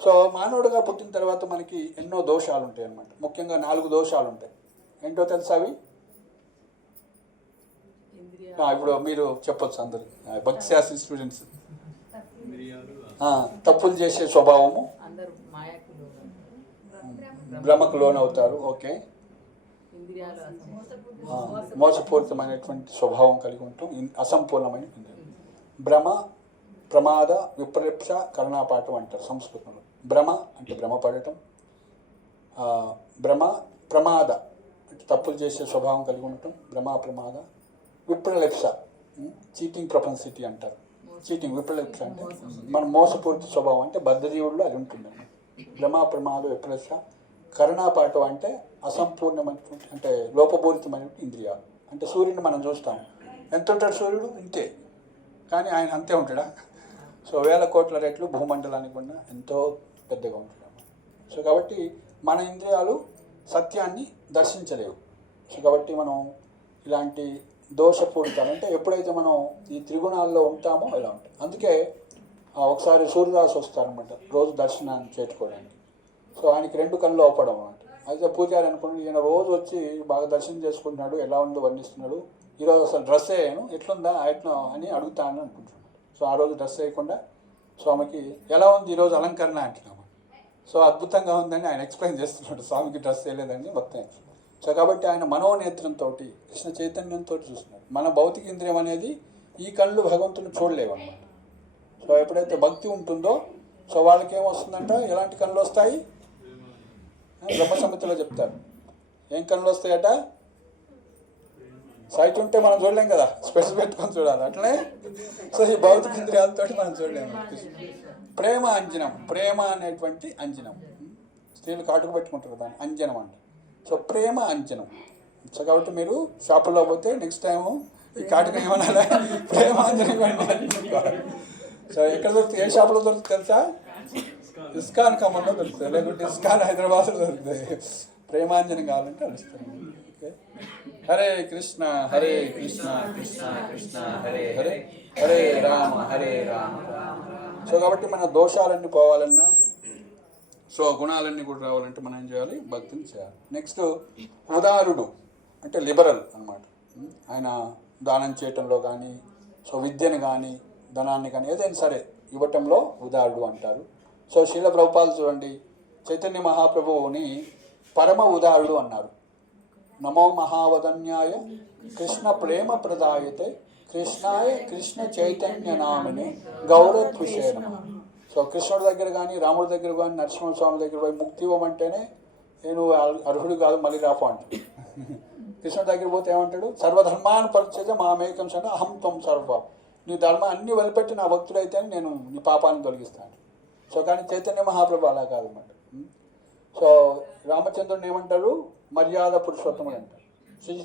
సో మానవుడిగా పుట్టిన తర్వాత మనకి ఎన్నో దోషాలు ఉంటాయి అన్నమాట. ముఖ్యంగా 4 దోషాలు ఉంటాయి. ఏంటో తెలుసా అవి? ఇప్పుడు మీరు చెప్పొచ్చు అందరు భక్తి శాస్త్రి స్టూడెంట్స్. తప్పులు చేసే స్వభావము, భ్రమకు లోనవుతారు. ఓకే, మోసపూరితమైనటువంటి స్వభావం కలిగి ఉంటాం, అసంపూర్ణమైన భ్రమ, ప్రమాద, విప్రేక్ష, కరుణాపాఠం అంటారు సంస్కృతంలో. భ్రమ అంటే భ్రమపడటం, భ్రమ, ప్రమాద అంటే తప్పులు చేసే స్వభావం కలిగి ఉండటం, భ్రమ, ప్రమాద. విప్రలక్ష, చీటింగ్ ప్రొపెన్సిటీ అంటారు. చీటింగ్, విప్రలక్ష అంటే మన మోసపూరిత స్వభావం, అంటే బద్ధజీవుల్లో అది ఉంటుందండి. భ్రమ, ప్రమాద, విప్రలక్ష. కరుణాపాఠం అంటే అసంపూర్ణమైనటువంటి, అంటే లోపపూరితమైనటువంటి ఇంద్రియాలు. అంటే సూర్యుని మనం చూస్తాం, ఎంత ఉంటాడు సూర్యుడు? ఇంతే, కానీ ఆయన అంతే ఉంటాడా? సో 1000 కోట్ల రెట్లు భూమండలానికి కూడా ఎంతో పెద్దగా ఉంటాడు. సో కాబట్టి మన ఇంద్రియాలు సత్యాన్ని దర్శించలేవు. సో కాబట్టి మనం ఇలాంటి దోషపూరితాలు, అంటే ఎప్పుడైతే మనం ఈ త్రిగుణాల్లో ఉంటామో ఇలా ఉంటాయి. అందుకే ఒకసారి సూర్యదాస్ వస్తారనమాట రోజు దర్శనాన్ని చేర్చుకోవడానికి. సో ఆయనకి 2 కళ్ళు అవపడం అనమాట. అయితే పూజారి అనుకుని ఈయన రోజు వచ్చి బాగా దర్శనం చేసుకుంటున్నాడు, ఎలా ఉందో వర్ణిస్తున్నాడు, ఈరోజు అసలు డ్రెస్ వేయను, ఎట్లుందా ఎట్లా అని అడుగుతాను అనుకుంటున్నాడు. సో ఆ రోజు డ్రెస్ వేయకుండా స్వామికి ఎలా ఉంది ఈరోజు అలంకరణ అంటున్నాము. సో అద్భుతంగా ఉందని ఆయన ఎక్స్ప్లెయిన్ చేస్తున్నాడు, స్వామికి డ్రెస్ వేయలేదండి మొత్తం. సో కాబట్టి ఆయన మనోనేత్రంతో, కృష్ణ చైతన్యంతో చూస్తున్నాడు. మన భౌతిక ఇంద్రియం అనేది ఈ కళ్ళు భగవంతుని చూడలేవన్నమాట. సో ఎప్పుడైతే భక్తి ఉంటుందో సో వాళ్ళకి ఏమొస్తుందంట, ఎలాంటి కళ్ళు వస్తాయి? బ్రహ్మ సంహితలో చెప్తారు, ఏం కళ్ళు వస్తాయట? సైట్ ఉంటే మనం చూడలేం కదా, స్పెట్స్ పెట్టుకొని చూడాలి. అట్లనే సో ఈ భౌతిక ఇంద్రియాలతో మనం చూడలేము. ప్రేమ అంజనం, ప్రేమ అనేటువంటి అంజనం, స్త్రీలు కాటుకు పెట్టుకుంటారు దాన్ని అంజనం అంటే. సో ప్రేమ అంజనం. సో కాబట్టి మీరు షాపుల్లో పోతే నెక్స్ట్ టైము ఈ కాటుక ఏమన్నా ప్రేమ అంజనం. సో ఎక్కడ దొరుకుతుంది, ఏ షాపులో దొరుకుతుంది తెలుసా? ఇస్కాన్ ఖమ్మంలో దొరుకుతుంది, లేకుంటే ఇస్కాన్ హైదరాబాద్లో దొరుకుతుంది. ప్రేమాంజనం కావాలంటే అడుస్తాను. ఓకే, హరే కృష్ణ హరే కృష్ణ కృష్ణ కృష్ణ హరే హరే, హరే రామ హరే రామ. సో కాబట్టి మన దోషాలన్నీ పోవాలన్నా, సో గుణాలన్నీ కూడా రావాలంటే మనం ఏం చేయాలి? భక్తిని చేయాలి. నెక్స్ట్ ఉదారుడు అంటే లిబరల్ అనమాట. ఆయన దానం చేయటంలో కానీ, సో విద్యను కానీ, ధనాన్ని కానీ ఏదైనా సరే ఇవ్వటంలో ఉదారుడు అంటారు. సో శీల ప్రభుపాలు చూడండి, చైతన్య మహాప్రభువుని పరమ ఉదారుడు అన్నారు. నమో మహావదన్యాయ కృష్ణ ప్రేమ ప్రదాయతే కృష్ణాయ కృష్ణ చైతన్య నామిని గౌరవత్విషే నమః. సో కృష్ణుడి దగ్గర కానీ, రాముడి దగ్గర కానీ, నరసింహస్వామి దగ్గర పోయి ముక్తి ఇవ్వమంటేనే నేను అర్హుడు కాదు, మళ్ళీ రాపు అంటాడు. కృష్ణుడి దగ్గర పోతే ఏమంటాడు? సర్వధర్మాన్ని పరిచయ మామేకం సన అహం త్వం సర్వ. నీ ధర్మ అన్ని వదిలిపెట్టి నా భక్తుడైతేనే నేను నీ పాపాన్ని తొలగిస్తాను. సో కానీ చైతన్య మహాప్రభు అలా కాదన్నమాట. సో రామచంద్రుడిని ఏమంటారు? మర్యాద పురుషోత్తముడు అంటారు.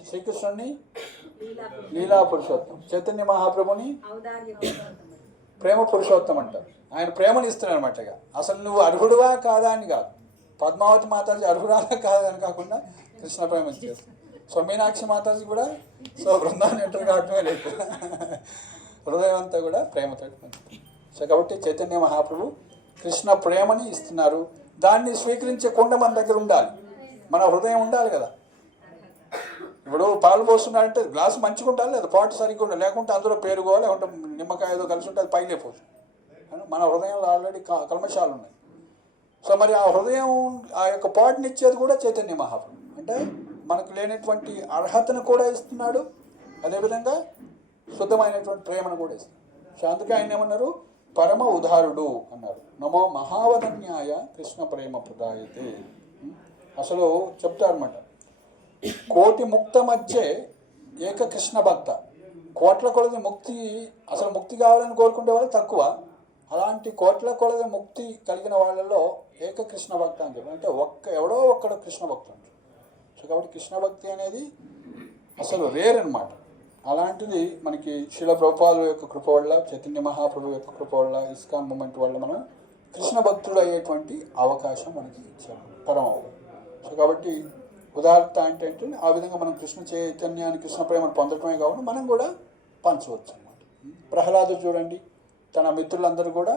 శ్రీకృష్ణుడిని లీలా పురుషోత్తం, చైతన్య మహాప్రభుని ప్రేమ పురుషోత్తం అంటారు. ఆయన ప్రేమను ఇస్తున్నాడు అనమాట. ఇక అసలు నువ్వు అర్హుడువా కాదా అని కాదు, పద్మావతి మాతాజీ అర్హురాలా కాదా అని కాకుండా కృష్ణ ప్రేమ ఇచ్చేస్తుంది. సో మీనాక్షి మాతాజీ కూడా సో బృందాన్ని ఎంటర్ కావటమే లేదు, హృదయం అంతా కూడా ప్రేమతో పంచుతుంది. సో కాబట్టి చైతన్య మహాప్రభు కృష్ణ ప్రేమని ఇస్తున్నారు. దాన్ని స్వీకరించే కుండ మన దగ్గర ఉండాలి, మన హృదయం ఉండాలి కదా. ఇప్పుడు పాలు పోస్తున్నాడంటే గ్లాసు మంచిగా ఉండాలి, లేదా పాటు సరిగ్గా ఉండాలి, లేకుంటే అందులో పెరుగో లేకుంటే నిమ్మకాయ ఏదో కలిసి ఉంటే అది పైకి లేకపోతుంది. మన హృదయంలో ఆల్రెడీ కల్మషాలు ఉన్నాయి. సో మరి ఆ హృదయం ఆ యొక్క పాటుని ఇచ్చేది కూడా చైతన్య మహాప్రభు. అంటే మనకు లేనటువంటి అర్హతను కూడా ఇస్తున్నాడు, అదేవిధంగా శుద్ధమైనటువంటి ప్రేమను కూడా ఇస్తున్నాడు. సో అందుకే ఆయన ఏమన్నారు, పరమ ఉదారుడు అన్నారు. నమో మహావదన్యాయ కృష్ణ ప్రేమ ప్రదాయతే. అసలు చెప్తారన్నమాట, కోటి ముక్త మధ్య ఏక కృష్ణ భక్త. కోట్ల కొలది ముక్తి, అసలు ముక్తి కావాలని కోరుకునే వాళ్ళు తక్కువ, అలాంటి కోట్ల కొలది ముక్తి కలిగిన వాళ్ళలో ఏక కృష్ణ భక్త అని చెప్పి, అంటే ఎవడో ఒక్కడ కృష్ణ భక్తుడు. సో కాబట్టి కృష్ణ భక్తి అనేది అసలు రేర్ అనమాట. అలాంటిది మనకి శిల ప్రభుపాదుల యొక్క కృప వల్ల, చైతన్య మహాప్రభు యొక్క కృప వల్ల, ఇస్కాన్ మూమెంట్ వల్ల మనం కృష్ణ భక్తుడు అయ్యేటువంటి అవకాశం మనకి ఇచ్చారు పరమవు. సో కాబట్టి ఉదాహరణ అంటే ఏంటంటే ఆ విధంగా మనం కృష్ణ చైతన్యాన్ని, కృష్ణ ప్రేమను పొందటమే కాకుండా మనం కూడా పంచవచ్చు అన్నమాట. ప్రహ్లాదుడు చూడండి, తన మిత్రులందరూ కూడా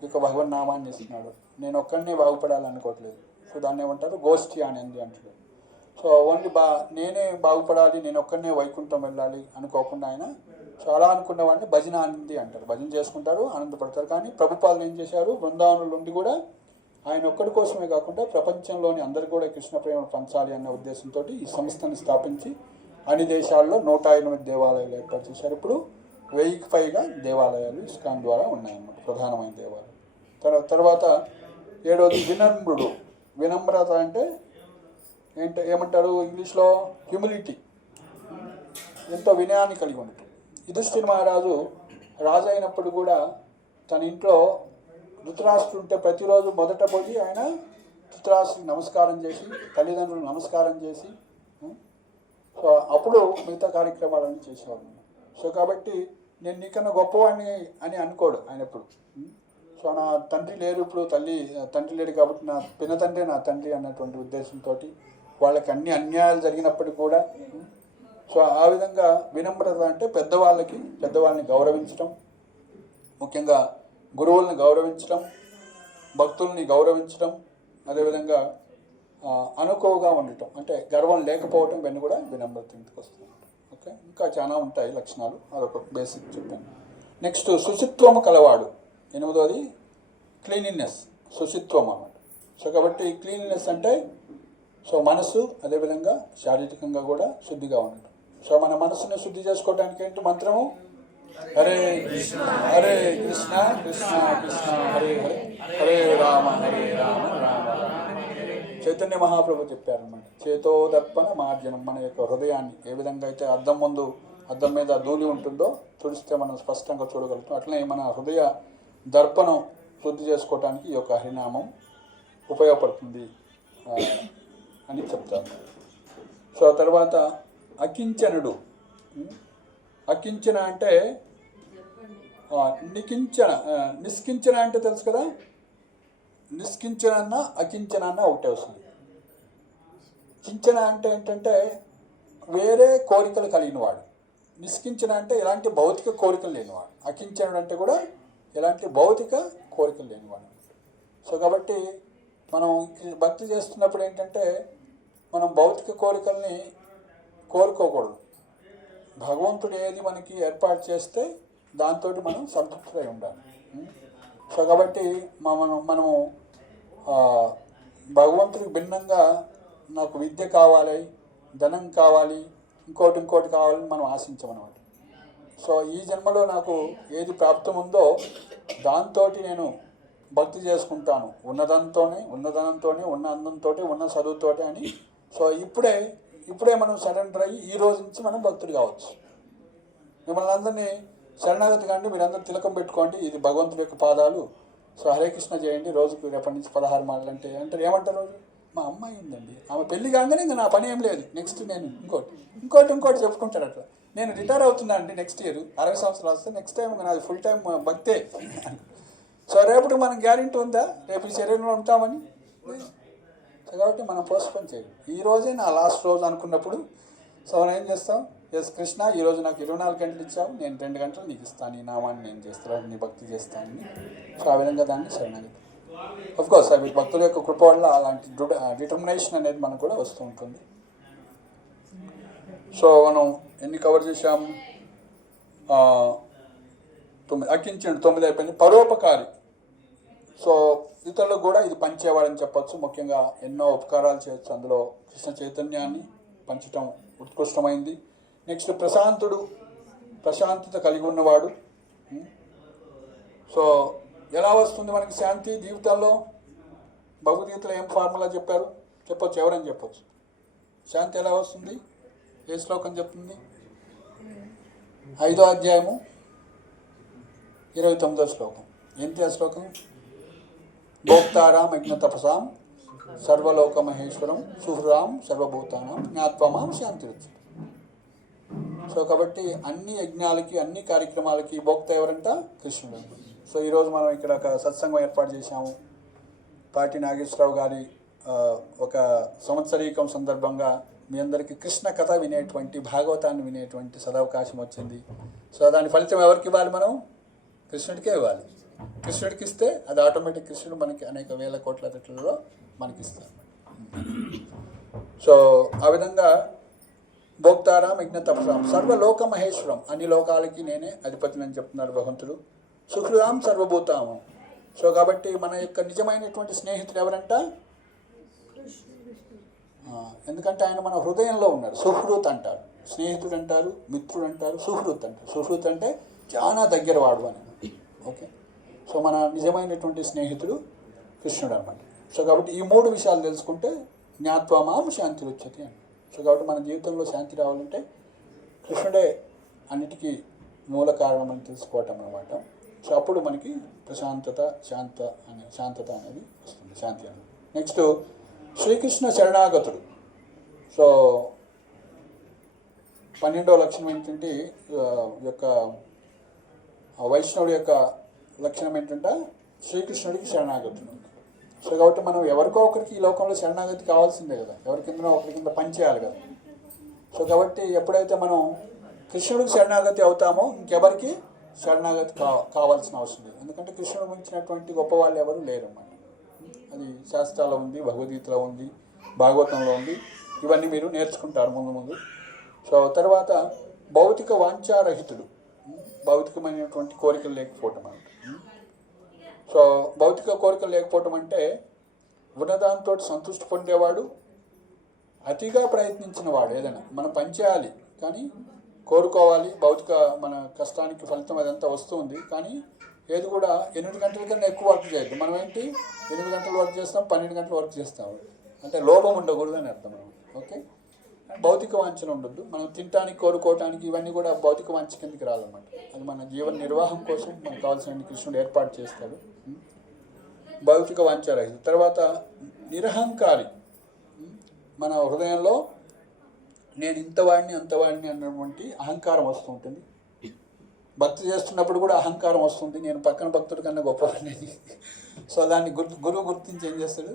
ఈ యొక్క భగవన్ నామాన్ని ఇస్తున్నాడు. నేను ఒక్కడినే బాగుపడాలనుకోవట్లేదు. సో దాన్ని ఏమంటారు, గోష్ఠి ఆనంది అంటారు. సో ఓన్లీ నేనే బాగుపడాలి, నేను ఒక్కడనే వైకుంఠం వెళ్ళాలి అనుకోకుండా ఆయన చాలా అనుకున్న వాడిని భజన ఆనంది అంటారు. భజన చేసుకుంటారు, ఆనందపడతారు. కానీ ప్రభుపాదులు ఏం చేశారు, బృందావనంలో ఉండి కూడా ఆయన ఒక్కడి కోసమే కాకుండా ప్రపంచంలోని అందరూ కూడా కృష్ణ ప్రేమను పంచాలి అన్న ఉద్దేశంతో ఈ సంస్థను స్థాపించి అన్ని దేశాల్లో 108 దేవాలయాలు ఏర్పాటు చేశారు. ఇప్పుడు 1000కి పైగా దేవాలయాలు ఇస్కాన్ ద్వారా ఉన్నాయన్నమాట, ప్రధానమైన దేవాలయాలు. తర్వాత 7వది వినమ్రుడు. వినమ్రత అంటే ఏమంటారు ఇంగ్లీష్లో, హ్యూమిలిటీ, ఎంతో వినయాన్ని కలిగి ఉంటుంది. యుధిష్ఠిర మహారాజు రాజు అయినప్పుడు కూడా తన ఇంట్లో ధృతరాష్ట్రుడు ఉంటే ప్రతిరోజు మొదట పోయి ఆయన ధృతరాష్ట్రుడికి నమస్కారం చేసి, తల్లిదండ్రులకు నమస్కారం చేసి, సో అప్పుడు మిగతా కార్యక్రమాలన్నీ చేసేవాడు. సో కాబట్టి నేను నీకన్నా గొప్పవాడిని అని అనుకోడు ఆయన ఎప్పుడు. సో నా తండ్రి లేరు, ఇప్పుడు తండ్రి లేడు కాబట్టి నా పినతండ్రి నా తండ్రి అన్నటువంటి ఉద్దేశంతో వాళ్ళకి అన్ని అన్యాయాలు జరిగినప్పటికీ కూడా, సో ఆ విధంగా వినమ్రత అంటే పెద్దవాళ్ళని గౌరవించడం, ముఖ్యంగా గురువుల్ని గౌరవించడం, భక్తుల్ని గౌరవించడం, అదేవిధంగా అనుకోగా ఉండటం, అంటే గర్వం లేకపోవటం, ఇవన్నీ కూడా వినమ్రత ఇంటికి వస్తుంది. ఓకే, ఇంకా చాలా ఉంటాయి లక్షణాలు, అదొక బేసిక్ చెప్పాను. నెక్స్ట్ శుచిత్వము కలవాడు. 8వది క్లీనినెస్, శుచిత్వం అన్నమాట. సో కాబట్టి క్లీనినెస్ అంటే సో మనసు, అదేవిధంగా శారీరకంగా కూడా శుద్ధిగా ఉండటం. సో మన మనసుని శుద్ధి చేసుకోవడానికి ఏంటి మంత్రము, హరే కృష్ణ హరే కృష్ణ కృష్ణ కృష్ణ హరే హరే హరే రామ రామ రామ. చైతన్య మహాప్రభు చెప్పారనమాట, చేతో దర్పణ మార్జనం. మన యొక్క హృదయాన్ని ఏ విధంగా అయితే అద్దం మీద ధూళి ఉంటుందో తుడిస్తే మనం స్పష్టంగా చూడగలుగుతాం, అట్లనే మన హృదయ దర్పణం శుద్ధి చేసుకోవడానికి ఈ యొక్క హరినామం ఉపయోగపడుతుంది అని చెప్తారు. సో తర్వాత అకించనుడు. అకించన అంటే నిష్కించన అంటే తెలుసు కదా, నిష్కించన అకించన ఒకటే వస్తుంది. కించన అంటే ఏంటంటే వేరే కోరికలు కలిగినవాడు, నిష్కించన అంటే ఎలాంటి భౌతిక కోరికలు లేనివాడు, అకించనుడు అంటే కూడా ఎలాంటి భౌతిక కోరికలు లేనివాడు. సో కాబట్టి మనం భక్తి చేస్తున్నప్పుడు ఏంటంటే మనం భౌతిక కోరికల్ని కోరుకోకూడదు. భగవంతుడు ఏది మనకి ఏర్పాటు చేస్తే దాంతో మనం సంతృప్తిగా ఉండాలి. సో కాబట్టి మనము భగవంతుడికి భిన్నంగా నాకు విద్య కావాలి, ధనం కావాలి, ఇంకోటి కావాలని మనం ఆశించమన్నమాట. సో ఈ జన్మలో నాకు ఏది ప్రాప్తం ఉందో దాంతో నేను భక్తి చేసుకుంటాను, ఉన్న ధనంతోనే, ఉన్న అందంతో, ఉన్న చదువుతోటి అని. సో ఇప్పుడే మనం సరెండర్ అయ్యి ఈ రోజు నుంచి మనం భక్తుడు కావచ్చు. మిమ్మల్ని అందరినీ శరణాగతి కండి, మీరందరూ తిలకం పెట్టుకోండి, ఇది భగవంతుడి యొక్క పాదాలు, సో హరే కృష్ణ చేయండి, రోజుకు రేపటి నుంచి 16 మాటలు అంటే ఏమంటారు, మా అమ్మాయి ఉందండి, ఆమె పెళ్లి కాగానే ఇంకా నా పని ఏం లేదు, నెక్స్ట్ నేను ఇంకోటి చెప్పుకుంటాడు. అట్లా నేను రిటైర్ అవుతున్నా అండి నెక్స్ట్ ఇయర్, 60 సంవత్సరాలు వస్తే నెక్స్ట్ టైం నాది ఫుల్ టైం భక్తే. సో రేపటికి మనం గ్యారెంటీ ఉందా రేపు ఈ శరీరంలో ఉంటామని? సో కాబట్టి మనం పోస్ట్పోన్ చేయాలి. ఈ రోజే నా లాస్ట్ రోజు అనుకున్నప్పుడు సో మనం ఏం చేస్తాం, ఎస్ కృష్ణ ఈరోజు నాకు 24 గంటలు ఇచ్చావు, నేను 2 గంటలు నీకు ఇస్తాను, నీ నామాన్ని నేను చేస్తాను, నీ భక్తి చేస్తానని. సో ఆ విధంగా దాన్ని శరణాగతి. అఫ్కోర్స్ అవి భక్తుల యొక్క కృప వల్ల అలాంటి డిటర్మినేషన్ అనేది మనకు కూడా వస్తూ ఉంటుంది. సో మనం ఎన్ని కవర్ చేసాము? 9 అక్కించండి, 9 అయిపోయింది. పరోపకారి. సో ఇతరులకు కూడా ఇది పంచేవాడని చెప్పచ్చు. ముఖ్యంగా ఎన్నో ఉపకారాలు చేయొచ్చు అందులో. కృష్ణ చైతన్యాన్ని పంచటం ఉత్కృష్టమైంది. నెక్స్ట్ ప్రశాంతుడు, ప్రశాంతత కలిగి ఉన్నవాడు. సో ఎలా వస్తుంది మనకి శాంతి జీవితంలో? భగవద్గీతలో ఏం ఫార్ములా చెప్పారు చెప్పొచ్చు, ఎవరని చెప్పొచ్చు? శాంతి ఎలా వస్తుంది? ఏ శ్లోకం చెప్తుంది? 5వ అధ్యాయము 29వ శ్లోకం. ఏంటి ఆ శ్లోకం? భోక్తారాం యజ్ఞ తపసాం సర్వలోక మహేశ్వరం సుహృదాం సర్వభూతానాం జ్ఞాత్వమాం శాంతిరుచ్యతే. సో కాబట్టి అన్ని యజ్ఞాలకి అన్ని కార్యక్రమాలకి భోక్త ఎవరంట? కృష్ణుడు. సో ఈరోజు మనం ఇక్కడ ఒక సత్సంగం ఏర్పాటు చేశాము. పాటి నాగేశ్వరరావు గారి ఒక సంవత్సరీకం సందర్భంగా మీ అందరికీ కృష్ణ కథ వినేటువంటి, భాగవతాన్ని వినేటువంటి సదవకాశం వచ్చింది. సో దాని ఫలితం ఎవరికి ఇవ్వాలి? మనం కృష్ణుడికే ఇవ్వాలి. కృష్ణుడికి ఇస్తే అది ఆటోమేటిక్ కృష్ణుడు మనకి అనేక వేల కోట్ల రెట్లలో మనకి ఇస్తారు. సో ఆ విధంగా భోక్తారాం యజ్ఞ తపసాం సర్వలోక మహేశ్వరం, అన్ని లోకాలకి నేనే అధిపతిని అని చెప్తున్నారు భగవంతుడు. సుహృదాం సర్వభూతాము. సో కాబట్టి మన యొక్క నిజమైనటువంటి స్నేహితుడు ఎవరంట? ఎందుకంటే ఆయన మన హృదయంలో ఉన్నాడు. సుహృత్ అంటారు, స్నేహితుడు అంటారు, మిత్రుడు అంటారు, సుహృత్ అంటారు. సుహృత్ అంటే చాలా దగ్గర వాడు అని. ఓకే, సో మన నిజమైనటువంటి స్నేహితుడు కృష్ణుడు అన్నమాట. సో కాబట్టి ఈ 3 విషయాలు తెలుసుకుంటే జ్ఞాత్వమాం శాంతిరుచ్యతే అని. సో కాబట్టి మన జీవితంలో శాంతి రావాలంటే కృష్ణుడే అన్నిటికీ మూల కారణం అని తెలుసుకోవటం అన్నమాట. సో అప్పుడు మనకి ప్రశాంతత శాంతత అనేది వస్తుంది, శాంతి అనేది. నెక్స్ట్ శ్రీకృష్ణ శరణాగతుడు. సో 12వ లక్షణం ఏంటంటే యొక్క వైష్ణవుడి యొక్క లక్షణం ఏంటంటే శ్రీకృష్ణుడికి శరణాగతుడు. సో కాబట్టి మనం ఎవరికో ఒకరికి ఈ లోకంలో శరణాగతి కావాల్సిందే కదా, ఎవరి కింద ఒకరి కింద పనిచేయాలి కదా. సో కాబట్టి ఎప్పుడైతే మనం కృష్ణుడికి శరణాగతి అవుతామో ఇంకెవరికి శరణాగతి కావాల్సిన అవసరం లేదు. ఎందుకంటే కృష్ణుడు మించినటువంటి గొప్ప వాళ్ళు ఎవరు లేరు అన్నమాట. అది శాస్త్రాల్లో ఉంది, భగవద్గీతలో ఉంది, భాగవతంలో ఉంది. ఇవన్నీ మీరు నేర్చుకుంటారు ముందు ముందు. సో తర్వాత భౌతిక వాంఛారహితుడు, భౌతికమైనటువంటి కోరికలు లేకపోవటం అన్నమాట. సో భౌతిక కోరికలు లేకపోవటం అంటే ఉన్నదాంతో సంతృష్టి పొందేవాడు, అతిగా ప్రయత్నించిన వాడు. ఏదైనా మనం పనిచేయాలి కానీ కోరుకోవాలి, భౌతిక మన కష్టానికి ఫలితం అదంతా వస్తుంది. కానీ ఏది కూడా 8 గంటల కన్నా ఎక్కువ వర్క్ చేయద్దు. మనం ఏంటి 8 గంటలు వర్క్ చేస్తాం, 12 గంటలు వర్క్ చేస్తాం. అంటే లోపం ఉండకూడదు అని అర్థం మనం. ఓకే, భౌతిక వాంఛన ఉండొద్దు. మనం తినడానికి కోరుకోవటానికి ఇవన్నీ కూడా భౌతిక వాంఛ కిందకి రాదన్నమాట. అది మన జీవన నిర్వాహం కోసం మనకు కావాల్సిన కృష్ణుడు ఏర్పాటు చేస్తాడు. భౌతిక వాంఛారహిత. తర్వాత నిరహంకారి. మన హృదయంలో నేను ఇంతవాడిని అంతవాడిని అన్నటువంటి అహంకారం వస్తూ ఉంటుంది. భక్తి చేస్తున్నప్పుడు కూడా అహంకారం వస్తుంది, నేను పక్కన భక్తుడి కన్నా గొప్పవాడిని. సో దాన్ని గురువు గుర్తించి ఏం చేస్తాడు?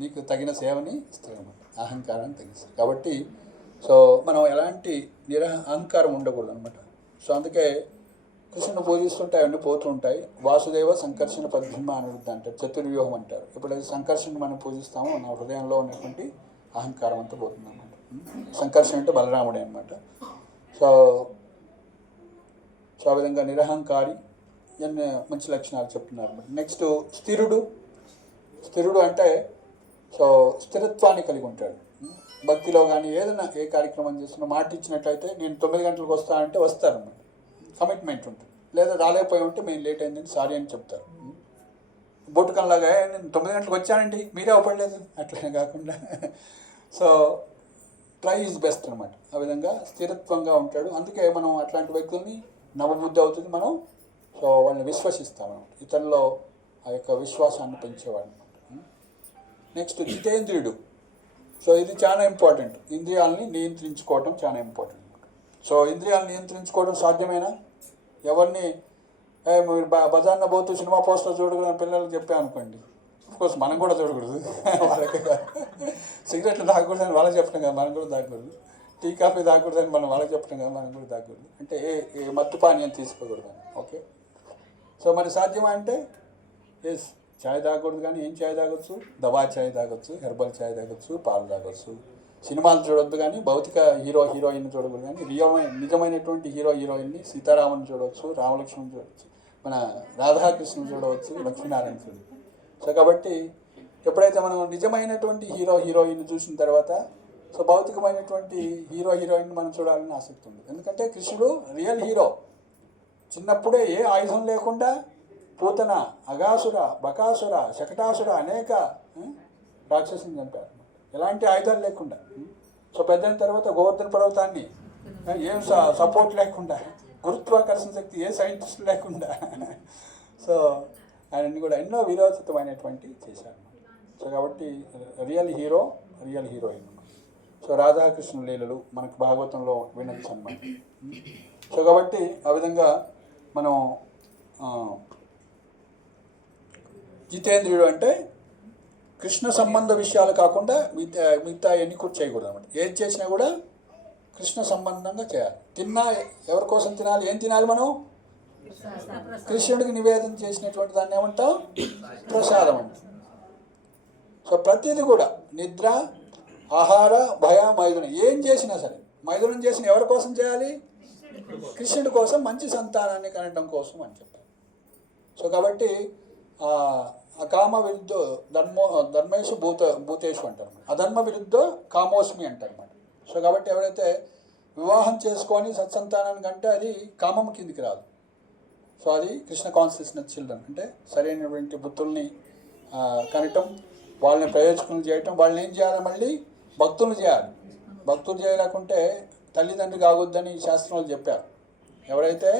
నీకు తగిన సేవని ఇస్తాడు అన్నమాట, అహంకారాన్ని తగ్గిస్తాడు. కాబట్టి సో మనం ఎలాంటి అహంకారం ఉండకూడదు అనమాట. సో అందుకే కృష్ణుని పూజిస్తుంటే అవన్నీ పోతూ ఉంటాయి. వాసుదేవ సంకర్షణ పద్భిమ అనిరుద్ధ అంటారు, చతుర్వ్యూహం అంటారు. ఎప్పుడైతే సంకర్షణ మనం పూజిస్తామో నా హృదయంలో ఉన్నటువంటి అహంకారం అంతా పోతుంది అనమాట. సంకర్షణ అంటే బలరాముడే అనమాట. సో ఆ విధంగా నిరహంకారి ఎన్ని మంచి లక్షణాలు చెప్తున్నారు. నెక్స్ట్ స్థిరుడు అంటే సో స్థిరత్వాన్ని కలిగి ఉంటాడు. భక్తిలో కానీ ఏదైనా ఏ కార్యక్రమం చేస్తున్నా మాట ఇచ్చినట్లయితే నేను 9 గంటలకు వస్తానంటే వస్తారన్నమాట, కమిట్మెంట్ ఉంటుంది. లేదా రాలేకపోయి ఉంటే మేము లేట్ అయిందని సారీ అని చెప్తారు. బొట్టుకంలాగా నేను 9 గంటలకు వచ్చానండి మీరే అవపడలేదు అట్లనే కాకుండా సో ట్రై ఈజ్ బెస్ట్ అనమాట. ఆ విధంగా స్థిరత్వంగా ఉంటాడు. అందుకే మనం అట్లాంటి వ్యక్తుల్ని నమ్మబుద్ధి అవుతుంది మనం. సో వాళ్ళని విశ్వసిస్తాం అనమాట, ఇతరుల్లో ఆ యొక్క విశ్వాసాన్ని పెంచేవాడు అనమాట. నెక్స్ట్ జితేంద్రియుడు. సో ఇది చాలా ఇంపార్టెంట్. ఇంద్రియాలని నియంత్రించుకోవటం చాలా ఇంపార్టెంట్. సో ఇంద్రియాలను నియంత్రించుకోవడం సాధ్యమేనా? ఎవరిని మీరు బజార్న పోతూ సినిమా పోస్టర్ చూడకూడదని పిల్లలకు చెప్పాను అనుకోండి, కోర్స్ మనం కూడా చూడకూడదు, వాళ్ళకి సిగరెట్లు తాగకూడదని వాళ్ళకి చెప్పడం కదా, మనం కూడా తాగకూడదు. టీ కాఫీ తాగకూడదని మనం వాళ్ళకి చెప్పడం కదా, మనం కూడా తాగకూడదు. అంటే ఏ మత్తు పానీయం తీసుకోకూడదని. ఓకే, సో మరి సాధ్యమా అంటే ఎస్, చాయ్ తాగకూడదు కానీ ఏం చాయ్ తాగొచ్చు? దవా చాయ్ తాగొచ్చు, హెర్బల్ చాయ్ తాగొచ్చు, పాలు తాగొచ్చు. సినిమాలు చూడొద్దు కానీ భౌతిక హీరోయిన్ చూడకూడదు కానీ నిజమైనటువంటి హీరోయిన్ని సీతారామన్ చూడవచ్చు, రామలక్ష్మణ్ చూడవచ్చు, మన రాధాకృష్ణన్ చూడవచ్చు, లక్ష్మీనారాయణ చూడవచ్చు. సో కాబట్టి ఎప్పుడైతే మనం నిజమైనటువంటి హీరోయిన్ చూసిన తర్వాత సో భౌతికమైనటువంటి హీరోయిన్ మనం చూడాలని ఆసక్తి ఉంది. ఎందుకంటే కృష్ణుడు రియల్ హీరో. చిన్నప్పుడే ఏ ఆయుధం లేకుండా పూతన, అగాసుర, బకాసుర, శకటాసుర అనేక రాక్షసుని చంపారు, ఎలాంటి ఆయుధాలు లేకుండా. సో పెద్దయిన తర్వాత గోవర్ధన పర్వతాన్ని ఏం సపోర్ట్ లేకుండా, గురుత్వాకర్షణ శక్తి ఏ సైంటిస్ట్ లేకుండా సో ఆయనని కూడా ఎన్నో విరోచితమైనటువంటి చేశారు. సో కాబట్టి రియల్ హీరోయిన్. సో రాధాకృష్ణ లీలలు మనకు భాగవతంలో వినొచ్చు అన్నమాట. సో కాబట్టి ఆ విధంగా మనం జితేంద్రియుడు అంటే కృష్ణ సంబంధ విషయాలు కాకుండా మిగతా ఎన్ని కూడా చేయకూడదు అనమాట. ఏం చేసినా కూడా కృష్ణ సంబంధంగా చేయాలి. తిన్నా ఎవరి కోసం తినాలి? ఏం తినాలి మనం? కృష్ణుడికి నివేదన చేసినటువంటి దాన్ని ఏమంటాం? ప్రసాదం అంటాం. సో ప్రతిదీ కూడా నిద్ర, ఆహార, భయ, మైథునం ఏం చేసినా సరే, మైథునం చేసిన ఎవరి కోసం చేయాలి? కృష్ణుడి కోసం, మంచి సంతానాన్ని కనడం కోసం అని చెప్పారు. సో కాబట్టి అకామ విరుద్ధ ధర్మేషు భూతేషు అంటారు, అధర్మ విరుద్ధ కామోస్మి అంటారు అన్నమాట. సో కాబట్టి ఎవరైతే వివాహం చేసుకొని సత్సంతానాన్ని కంటే అది కామం కిందికి రాదు. సో అది కృష్ణ కాన్షియస్నెస్ చిల్డ్రన్ అంటే సరైనటువంటి బుద్ధుల్ని కనటం, వాళ్ళని ప్రయోజకులు చేయటం. వాళ్ళని ఏం చేయాలి? మళ్ళీ భక్తులు చేయాలి. భక్తులు చేయలేకుంటే తల్లిదండ్రులు కావద్దని శాస్త్రంలో చెప్పారు. ఎవరైతే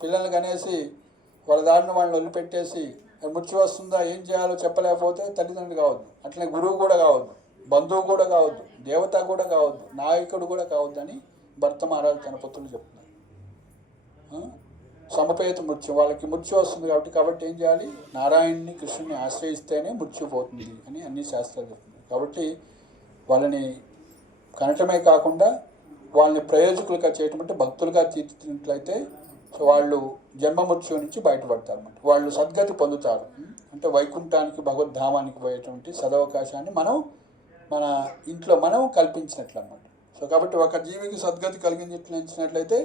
పిల్లల్ని కనేసి వాళ్ళ దారిని వాళ్ళని వదిలిపెట్టేసి మృత్యు వస్తుందా ఏం చేయాలో చెప్పలేకపోతే తల్లిదండ్రులు కావద్దు. అట్లనే గురువు కూడా కావద్దు, బంధువు కూడా కావద్దు, దేవత కూడా కావద్దు, నాయకుడు కూడా కావద్దు అని భర్త మహారాజు తన పుత్రులు చెప్తున్నారు. సమపేత మృత్యు, వాళ్ళకి మృత్యు వస్తుంది కాబట్టి ఏం చేయాలి? నారాయణ్ని, కృష్ణుని ఆశ్రయిస్తేనే మృత్యు పోతుంది అని అన్ని శాస్త్రాలు చెప్తున్నాయి. కాబట్టి వాళ్ళని కనటమే కాకుండా వాళ్ళని ప్రయోజకులుగా చేయటం అంటే భక్తులుగా తీర్చినట్లయితే సో వాళ్ళు జన్మ మృత్యు నుంచి బయటపడతారు అన్నమాట. వాళ్ళు సద్గతి పొందుతారు. అంటే వైకుంఠానికి, భగవద్ధామానికి పోయేటువంటి సదవకాశాన్ని మన ఇంట్లో మనం కల్పించినట్లు అన్నమాట. సో కాబట్టి ఒక జీవికి సద్గతి కలిగించినట్లయితే,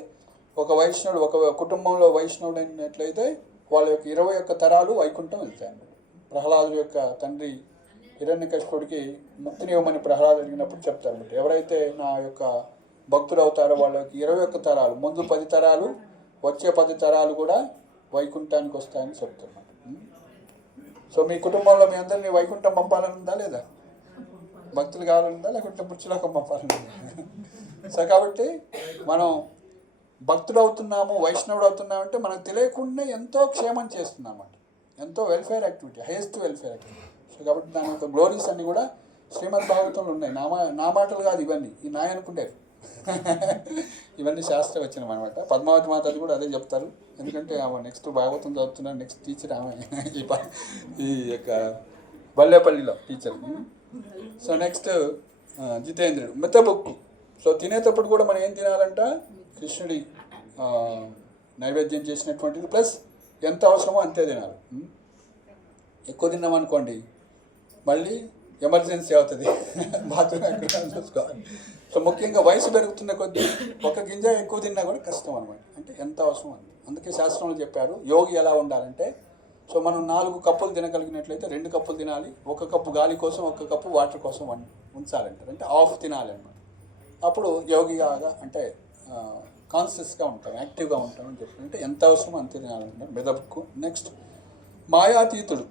ఒక వైష్ణవుడు, ఒక కుటుంబంలో వైష్ణవుడు అయినట్లయితే వాళ్ళ యొక్క 21 తరాలు వైకుంఠం వెళ్తాయి. ప్రహ్లాదుడి యొక్క తండ్రి హిరణ్యకశిపుడికి ముక్తినివ్వమని ప్రహ్లాదు అడిగినప్పుడు చెప్తారు, ఎవరైతే నా యొక్క భక్తులు అవుతారో వాళ్ళకి 21 తరాలు, ముందు 10 తరాలు, వచ్చే 10 తరాలు కూడా వైకుంఠానికి వస్తాయని చెప్తున్నారు. సో మీ కుటుంబంలో మీ అందరినీ వైకుంఠం పంపాలని ఉందా లేదా? భక్తులు కావాలనుందా లేకుంటే మృత్యులోకం పంపాలని? సో కాబట్టి మనం భక్తుడు అవుతున్నాము, వైష్ణవుడు అవుతున్నాము అంటే మనకు తెలియకుండా ఎంతో క్షేమం చేస్తున్నాం అన్నమాట. ఎంతో welfare activity, highest welfare activity. So కాబట్టి దాని యొక్క గ్లోరీస్ అన్నీ కూడా శ్రీమద్ భాగవతంలో ఉన్నాయి. నా మాటలు కాదు ఇవన్నీ, ఈ నాయ అనుకుంటారు ఇవన్నీ శాస్త్రం వచ్చినాం అనమాట. పద్మావతి మాతలు కూడా అదే చెప్తారు. ఎందుకంటే ఆమె నెక్స్ట్ భాగవతం చదువుతున్నారు, నెక్స్ట్ టీచర్ ఆమె ఈ యొక్క బల్లేపల్లిలో టీచర్. సో నెక్స్ట్ జితేంద్రుడు మెత్తబుక్కు. సో తినేటప్పుడు కూడా మనం ఏం తినాలంట? కృష్ణుడి నైవేద్యం చేసినటువంటిది ప్లస్ ఎంత అవసరమో అంతే తినాలి. ఎక్కువ తిన్నామనుకోండి మళ్ళీ ఎమర్జెన్సీ అవుతుంది, బాత్రూమ్ ఎక్కడ చూసుకోవాలి. సో ముఖ్యంగా వయసు పెరుగుతున్న కొద్దీ ఒక గింజ ఎక్కువ తిన్నా కూడా కష్టం అనమాట. అంటే ఎంత అవసరం అంది. అందుకే శాస్త్రంలో చెప్పారు యోగి ఎలా ఉండాలంటే, సో మనం 4 కప్పులు తినగలిగినట్లయితే 2 కప్పులు తినాలి, 1 కప్పు గాలి కోసం 1 కప్పు వాటర్ కోసం ఉంచాలంటారు. అంటే హాఫ్ తినాలి అనమాట. అప్పుడు యోగిగా అంటే కాన్షియస్గా ఉంటాం, యాక్టివ్గా ఉంటాం అని చెప్పి. అంటే ఎంత అవసరమో అంతే తినాలంటే మెదపుకు. నెక్స్ట్ మాయాతీతుడు.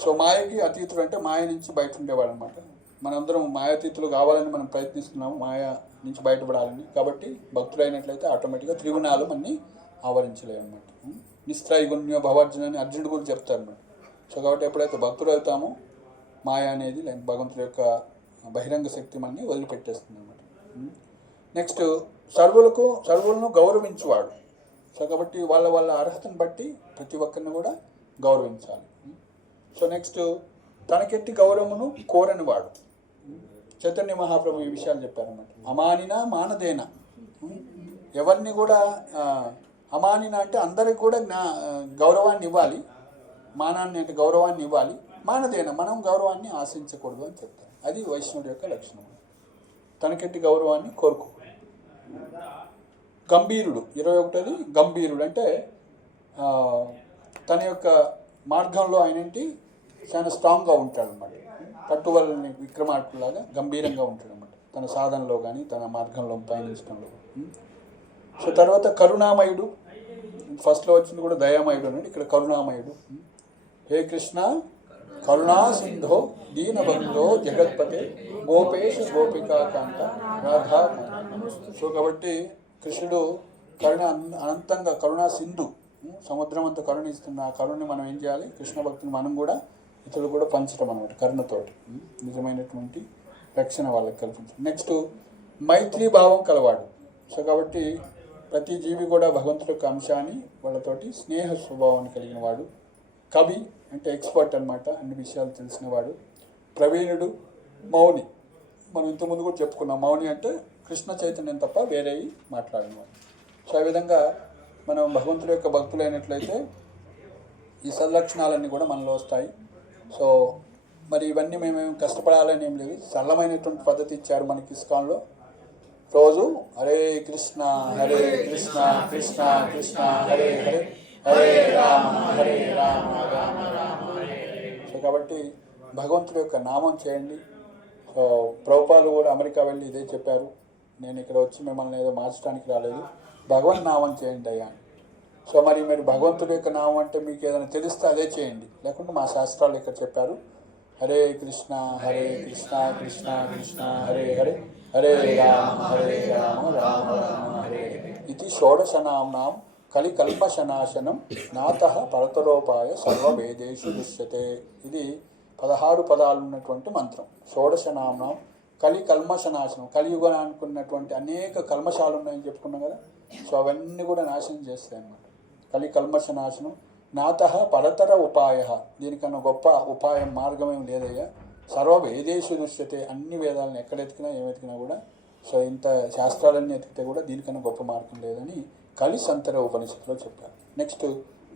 సో మాయకి అతీతుడు అంటే మాయ నుంచి బయట ఉండేవాడు అనమాట. మనందరం మాయాతీతులు కావాలని మనం ప్రయత్నిస్తున్నాము, మాయ నుంచి బయటపడాలని. కాబట్టి భక్తులు అయినట్లయితే ఆటోమేటిక్గా త్రిగుణాలు అన్నీ ఆవరించలేవు అనమాట. నిస్త్రైగుణ్య భవార్జున అని అర్జునుడు కూడా చెప్తారు అనమాట. సో కాబట్టి ఎప్పుడైతే భక్తులు అవుతామో మాయ అనేది భగవంతుడి యొక్క బహిరంగ శక్తి మనని వదిలిపెట్టేస్తుంది అనమాట. నెక్స్ట్ సర్వులను గౌరవించువాడు. సో కాబట్టి వాళ్ళ వాళ్ళ అర్హతను బట్టి ప్రతి ఒక్కరిని కూడా గౌరవించాలి. సో నెక్స్ట్ తనకెట్టి గౌరవమును కోరని వాడు. చైతన్య మహాప్రభు ఈ విషయాలు చెప్పారన్నమాట. అమానినా మానదేన, ఎవరిని కూడా అమానిన అంటే అందరికి కూడా గౌరవాన్ని ఇవ్వాలి, మానాన్ని అంటే గౌరవాన్ని ఇవ్వాలి, మానదేన మనం గౌరవాన్ని ఆశించకూడదు అని చెప్తారు. అది వైష్ణవుడి యొక్క లక్షణం. తనకెట్టి గౌరవాన్ని కోరుకో. గంభీరుడు 21ది గంభీరుడు అంటే తన యొక్క మార్గంలో ఆయనంటి చాలా స్ట్రాంగ్గా ఉంటాడు అన్నమాట. పట్టువలని విక్రమార్కులాగా గంభీరంగా ఉంటాడు అన్నమాట తన సాధనలో కానీ తన మార్గంలో పయనించడంలో. సో తర్వాత కరుణామయుడు, ఫస్ట్లో వచ్చింది కూడా దయామయుడు అని, ఇక్కడ కరుణామయుడు. హే కృష్ణ కరుణా సింధో దీనబంధో జగత్పతే గోపేశ గోపికాకాంత రాధాకాంత. సో కాబట్టి కృష్ణుడు కరుణ అనంతంగా కరుణా సింధు, సముద్రం అంతా కరుణిస్తున్న ఆ కరుణని మనం ఏం చేయాలి, కృష్ణ భక్తిని మనం కూడా ఇతరులు కూడా పంచడం అనమాట కరుణతోటి. నిజమైనటువంటి రక్షణ వాళ్ళకి కల్పించడం. నెక్స్ట్ మైత్రీ భావం కలవాడు. సో కాబట్టి ప్రతి జీవి కూడా భగవంతుడి యొక్క అంశాన్ని వాళ్ళతోటి స్నేహ స్వభావాన్ని కలిగిన వాడు. కవి అంటే ఎక్స్పర్ట్ అనమాట, అన్ని విషయాలు తెలిసినవాడు. ప్రవీణుడు, మౌని. మనం ఇంతకుముందు కూడా చెప్పుకున్నాం, మౌని అంటే కృష్ణ చైతన్యం తప్ప వేరే మాట్లాడినవాడు. సో ఆ విధంగా మనం భగవంతుడి యొక్క భక్తులైనట్లయితే ఈ సద్లక్షణాలన్నీ కూడా మనలో వస్తాయి. సో మరి ఇవన్నీ మేమేం కష్టపడాలని ఏం లేదు, సరళమైనటువంటి పద్ధతి ఇచ్చారు మనకి ఇస్కాన్లో. రోజు హరే కృష్ణ కృష్ణ కృష్ణ హరే హరే హరే రామ రామ రామ హరే. సో కాబట్టి భగవంతుడి యొక్క నామం చేయండి. సో ప్రభుపాదులు కూడా అమెరికా వెళ్ళి ఇదే చెప్పారు, నేను ఇక్కడ వచ్చి మిమ్మల్ని ఏదో మార్చడానికి రాలేదు, భగవన్ నామం చేయండి అయ్యా. సో మరి మీరు భగవంతుడి యొక్క నామం అంటే మీకు ఏదైనా తెలిస్తే అదే చేయండి, లేకుంటే మా శాస్త్రాలు ఇక్కడ చెప్పారు హరే కృష్ణ కృష్ణ కృష్ణ హరే హరే హరే రామ రామ రామ హరే. ఇది షోడశనాంనాం కలికల్పశనాశనం నాతః పరతరోపాయ సర్వవేదేషు దృశ్యతే. ఇది 16 పదాలు ఉన్నటువంటి మంత్రం. షోడశనాంనాం కలికల్మశనాశనం, కలియుగం అనుకున్నటువంటి అనేక కల్మషాలు ఉన్నాయని చెప్పుకున్నాం కదా. సో అవన్నీ కూడా నాశనం చేస్తాయి అన్నమాట. కలికల్మశనాశనం నాతః పరతర ఉపాయ, దీనికన్నా గొప్ప ఉపాయం మార్గమేం లేదయ్యా. సర్వవేదేషు దృశ్యతే, అన్ని వేదాలను ఎక్కడ ఎతికినా ఏమెతికినా కూడా, సో ఇంత శాస్త్రాలన్నీ ఎతికితే కూడా దీనికన్నా గొప్ప మార్గం లేదని కలిసంతర ఉపనిషత్తులో చెప్పారు. నెక్స్ట్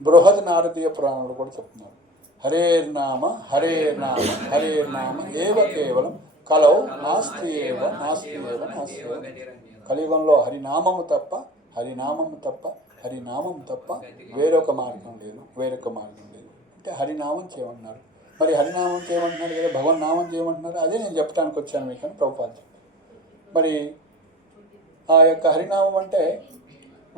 బృహద్ నారదీయ పురాణంలో కూడా చెప్తున్నారు, హరేర్నామ హరేర్నామ హరేర్నామ ఏవ కేవలం కలౌ నాస్తి ఏవ నాస్తి ఏవ నాస్తి ఏవ. కలియుగంలో హరినామము తప్ప హరినామం తప్ప వేరొక మార్గం లేదు, అంటే హరినామం చేయమన్నారు. మరి హరినామం చేయమంటున్నారు కదా, భగవన్ నామం చేయమంటున్నారు, అదే నేను చెప్పడానికి వచ్చాను మీకు అని ప్రభుపాద. మరి ఆ యొక్క హరినామం అంటే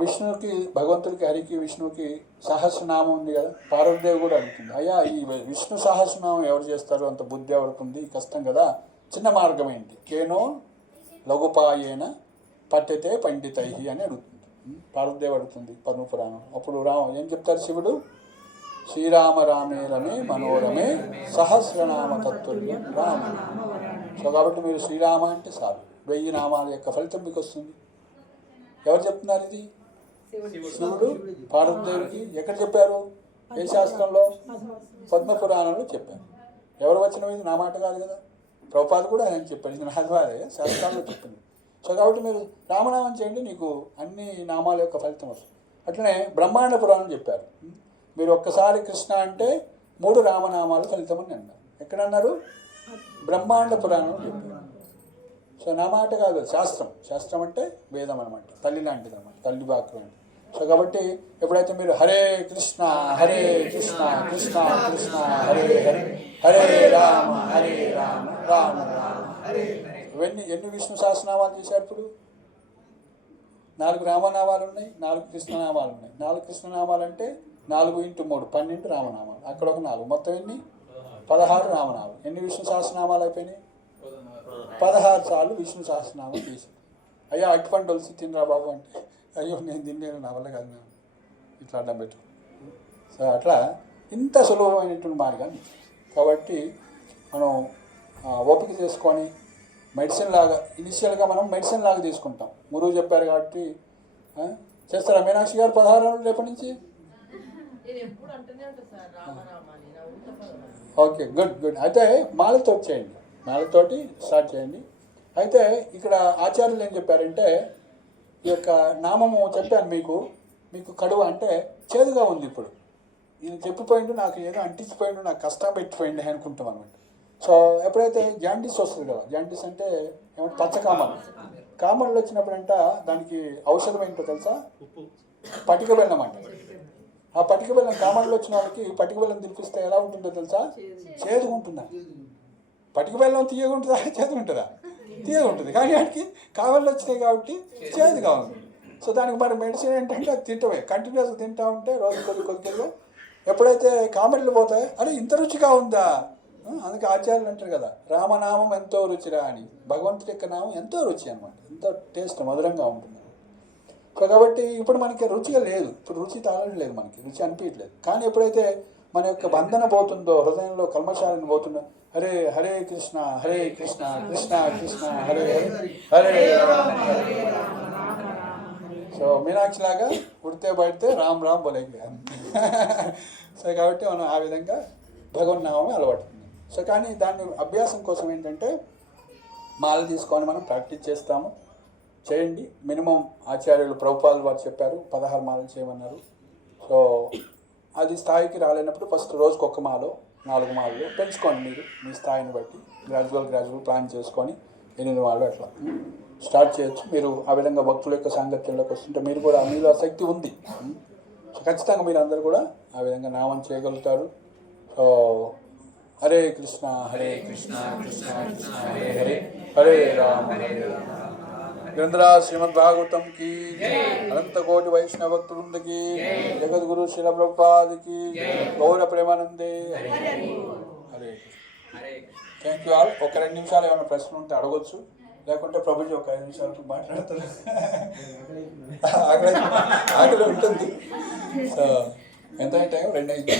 విష్ణువుకి, భగవంతుడికి, హరికి, విష్ణువుకి సహస్రనామం ఉంది కదా. పార్వతీదేవి కూడా అడుగుతుంది, అయ్యా ఈ విష్ణు సహస్రనామం ఎవరు చేస్తారు, అంత బుద్ధి ఎవరికి, కష్టం కదా, చిన్న మార్గం ఏంటి, కేనో లఘుపాయేన పఠ్యతే పండితై అని అడుగుతుంది. పార్వతీదేవి అడుగుతుంది పద్మపురాణం. అప్పుడు ఏం చెప్తారు శివుడు, శ్రీరామ రామే రమే మనోరమే సహస్రనామ తత్తుల్యం రామ. సో కాబట్టి మీరు శ్రీరామ అంటే చాలు, 1000 నామాల యొక్క ఫలితం మీకు వస్తుంది. ఎవరు చెప్తున్నారు ఇది? శివుడు పార్వతీదేవికి. ఎక్కడ చెప్పారు? ఏ శాస్త్రంలో? పద్మపురాణంలో చెప్పారు. ఎవరు వచ్చిన ఇది నా మాట కాదు కదా, ప్రభుపాద కూడా ఆయన చెప్పాడు, ఇది నా ద్వారా శాస్త్రాల్లో చెప్పింది. సో కాబట్టి మీరు రామనామం చేయండి, నీకు అన్ని నామాల యొక్క ఫలితం వస్తుంది. అట్లనే బ్రహ్మాండ పురాణం చెప్పారు, మీరు ఒక్కసారి కృష్ణ అంటే 3 రామనామాలు ఫలితం అని అన్నారు. ఎక్కడన్నారు? బ్రహ్మాండ పురాణం చెప్పారు. సో నా మాట కాదు, శాస్త్రం అంటే వేదం అనమాట, తల్లి లాంటిది అనమాట, తల్లి వాక్కు లాంటిది. సో కాబట్టి ఎప్పుడైతే మీరు హరే కృష్ణ కృష్ణ కృష్ణ హరే హరే హరే రామ రామ రామ హరే. ఎన్ని విష్ణు సహస్రనామాలు చేశారు? ఇప్పుడు 4 రామనామాలు ఉన్నాయి, 4 కృష్ణనామాలు ఉన్నాయి. 4 కృష్ణనామాలు అంటే 4 × 3 12 రామనామాలు, అక్కడ ఒక 4, మొత్తం ఎన్ని? 16 రామనామాలు. ఎన్ని విష్ణు సహస్రనామాలు అయిపోయినాయి? 16 సార్లు విష్ణు సహస్రనామం తీసి, అయ్యా అట్టుపండు వలిసి తినరా బాబు అంటే, అయ్యో నేను తిన్నాను, నా వల్ల కాదు, ఇట్లా అడ్డం పెట్టు. సో అట్లా ఇంత సులభమైనటువంటి మార్గాన్ని. కాబట్టి మనం ఓపిక చేసుకొని మెడిసిన్ లాగా ఇనిషియల్గా మనం మెడిసిన్ లాగా తీసుకుంటాం. గురువు చెప్పారు కాబట్టి చేస్తారా మీనాక్షి గారు 16 రోజులు రేపటి నుంచి? Okay, good good. అయితే మాలతో చేయండి, మాలతోటి స్టార్ట్ చేయండి. అయితే ఇక్కడ ఆచార్యులు ఏం చెప్పారంటే, ఈ యొక్క నామము చెప్పాను మీకు కడువ అంటే చేదుగా ఉంది. ఇప్పుడు నేను చెప్పిపోయిండు, నాకు ఏదో అంటించిపోయిండు, నాకు కష్టం పెట్టిపోయింది అనుకుంటాం అనమాట. సో ఎప్పుడైతే జాండీస్ వస్తుంది కదా, జాండీస్ అంటే ఏమంటే పచ్చకామలు, కామన్లు వచ్చినప్పుడంట దానికి ఔషధం ఏంటో తెలుసా? పటిక బెల్లం అంట. ఆ పటిక బెల్లం కామన్లు వచ్చిన వాళ్ళకి పటిక బెల్లం తినిపిస్తే ఎలా ఉంటుందో తెలుసా? చేదుగా ఉంటుందా? పటిక బెల్లం తీయగా ఉంటుందా, చేదుగా ఉంటుందా? తీయగా ఉంటుంది. కానీ వాటికి కామన్లు వచ్చినాయి కాబట్టి చేదుగా ఉంది. సో దానికి మరి మెడిసిన్ ఏంటంటే అది తింటమే, కంటిన్యూస్గా తింటూ ఉంటే రోజు కొద్దిగా ఎప్పుడైతే కామెడీలు పోతాయో అరే ఇంత రుచిగా ఉందా. అందుకే ఆచార్యులు అంటారు కదా, రామనామం ఎంతో రుచిరా అని. భగవంతుడి యొక్క నామం ఎంతో రుచి అనమాట, ఎంతో టేస్ట్ మధురంగా ఉంటుంది. సో కాబట్టి ఇప్పుడు మనకి రుచిగా లేదు, ఇప్పుడు రుచి తాగట్లేదు, మనకి రుచి అనిపించట్లేదు. కానీ ఎప్పుడైతే మన యొక్క బంధన పోతుందో, హృదయంలో కల్మషాలను పోతుందో, హరే హరే కృష్ణ హరే కృష్ణ కృష్ణ కృష్ణ హరే హరే హరే రామ హరే రామ. సో మీనాక్షి లాగా ఉడితే పడితే రామ్ రామ్ బోలేకి. సో కాబట్టి మనం ఆ విధంగా భగవన్నామమే అలవాటు. సో కానీ దాన్ని అభ్యాసం కోసం ఏంటంటే మాల తీసుకొని మనం ప్రాక్టీస్ చేయండి. మినిమం ఆచార్యులు ప్రభుపాదులు వారు చెప్పారు 16 మాలలు చేయమన్నారు. సో అది స్థాయికి రాలేనప్పుడు ఫస్ట్ రోజుకి 1 మాలో 4 మాలలో పెంచుకోండి. మీరు మీ స్థాయిని బట్టి గ్రాడ్యువల్ ప్లాన్ చేసుకొని 8 మాలు అట్లా స్టార్ట్ చేయొచ్చు. మీరు ఆ విధంగా భక్తుల యొక్క సాంగత్యంలోకి వస్తుంటే మీరు కూడా మీలో శక్తి ఉంది. సో ఖచ్చితంగా మీరు అందరూ కూడా ఆ విధంగా నామం చేయగలుగుతారు. సో హరే కృష్ణ కృష్ణ కృష్ణ హరే హరే హరే రామ హరే రామ. గ్రంథరాజ్ శ్రీమద్ భాగవతం की अनंत कोटि वैष्णव भक्त की जगद्गुरु श्रील प्रभुपाद की गौर प्रेमानंदे हरे థ్యాంక్ యూ ఆల్. ఒక 2 నిమిషాలు ఏమైనా ప్రశ్న ఉంటే అడగొచ్చు, లేకుంటే ప్రభుజీ ఒక 5 నిమిషాలు మాట్లాడతారు. ఆకలి ఉంటుంది. సో ఎంత టైం 2 అయింది.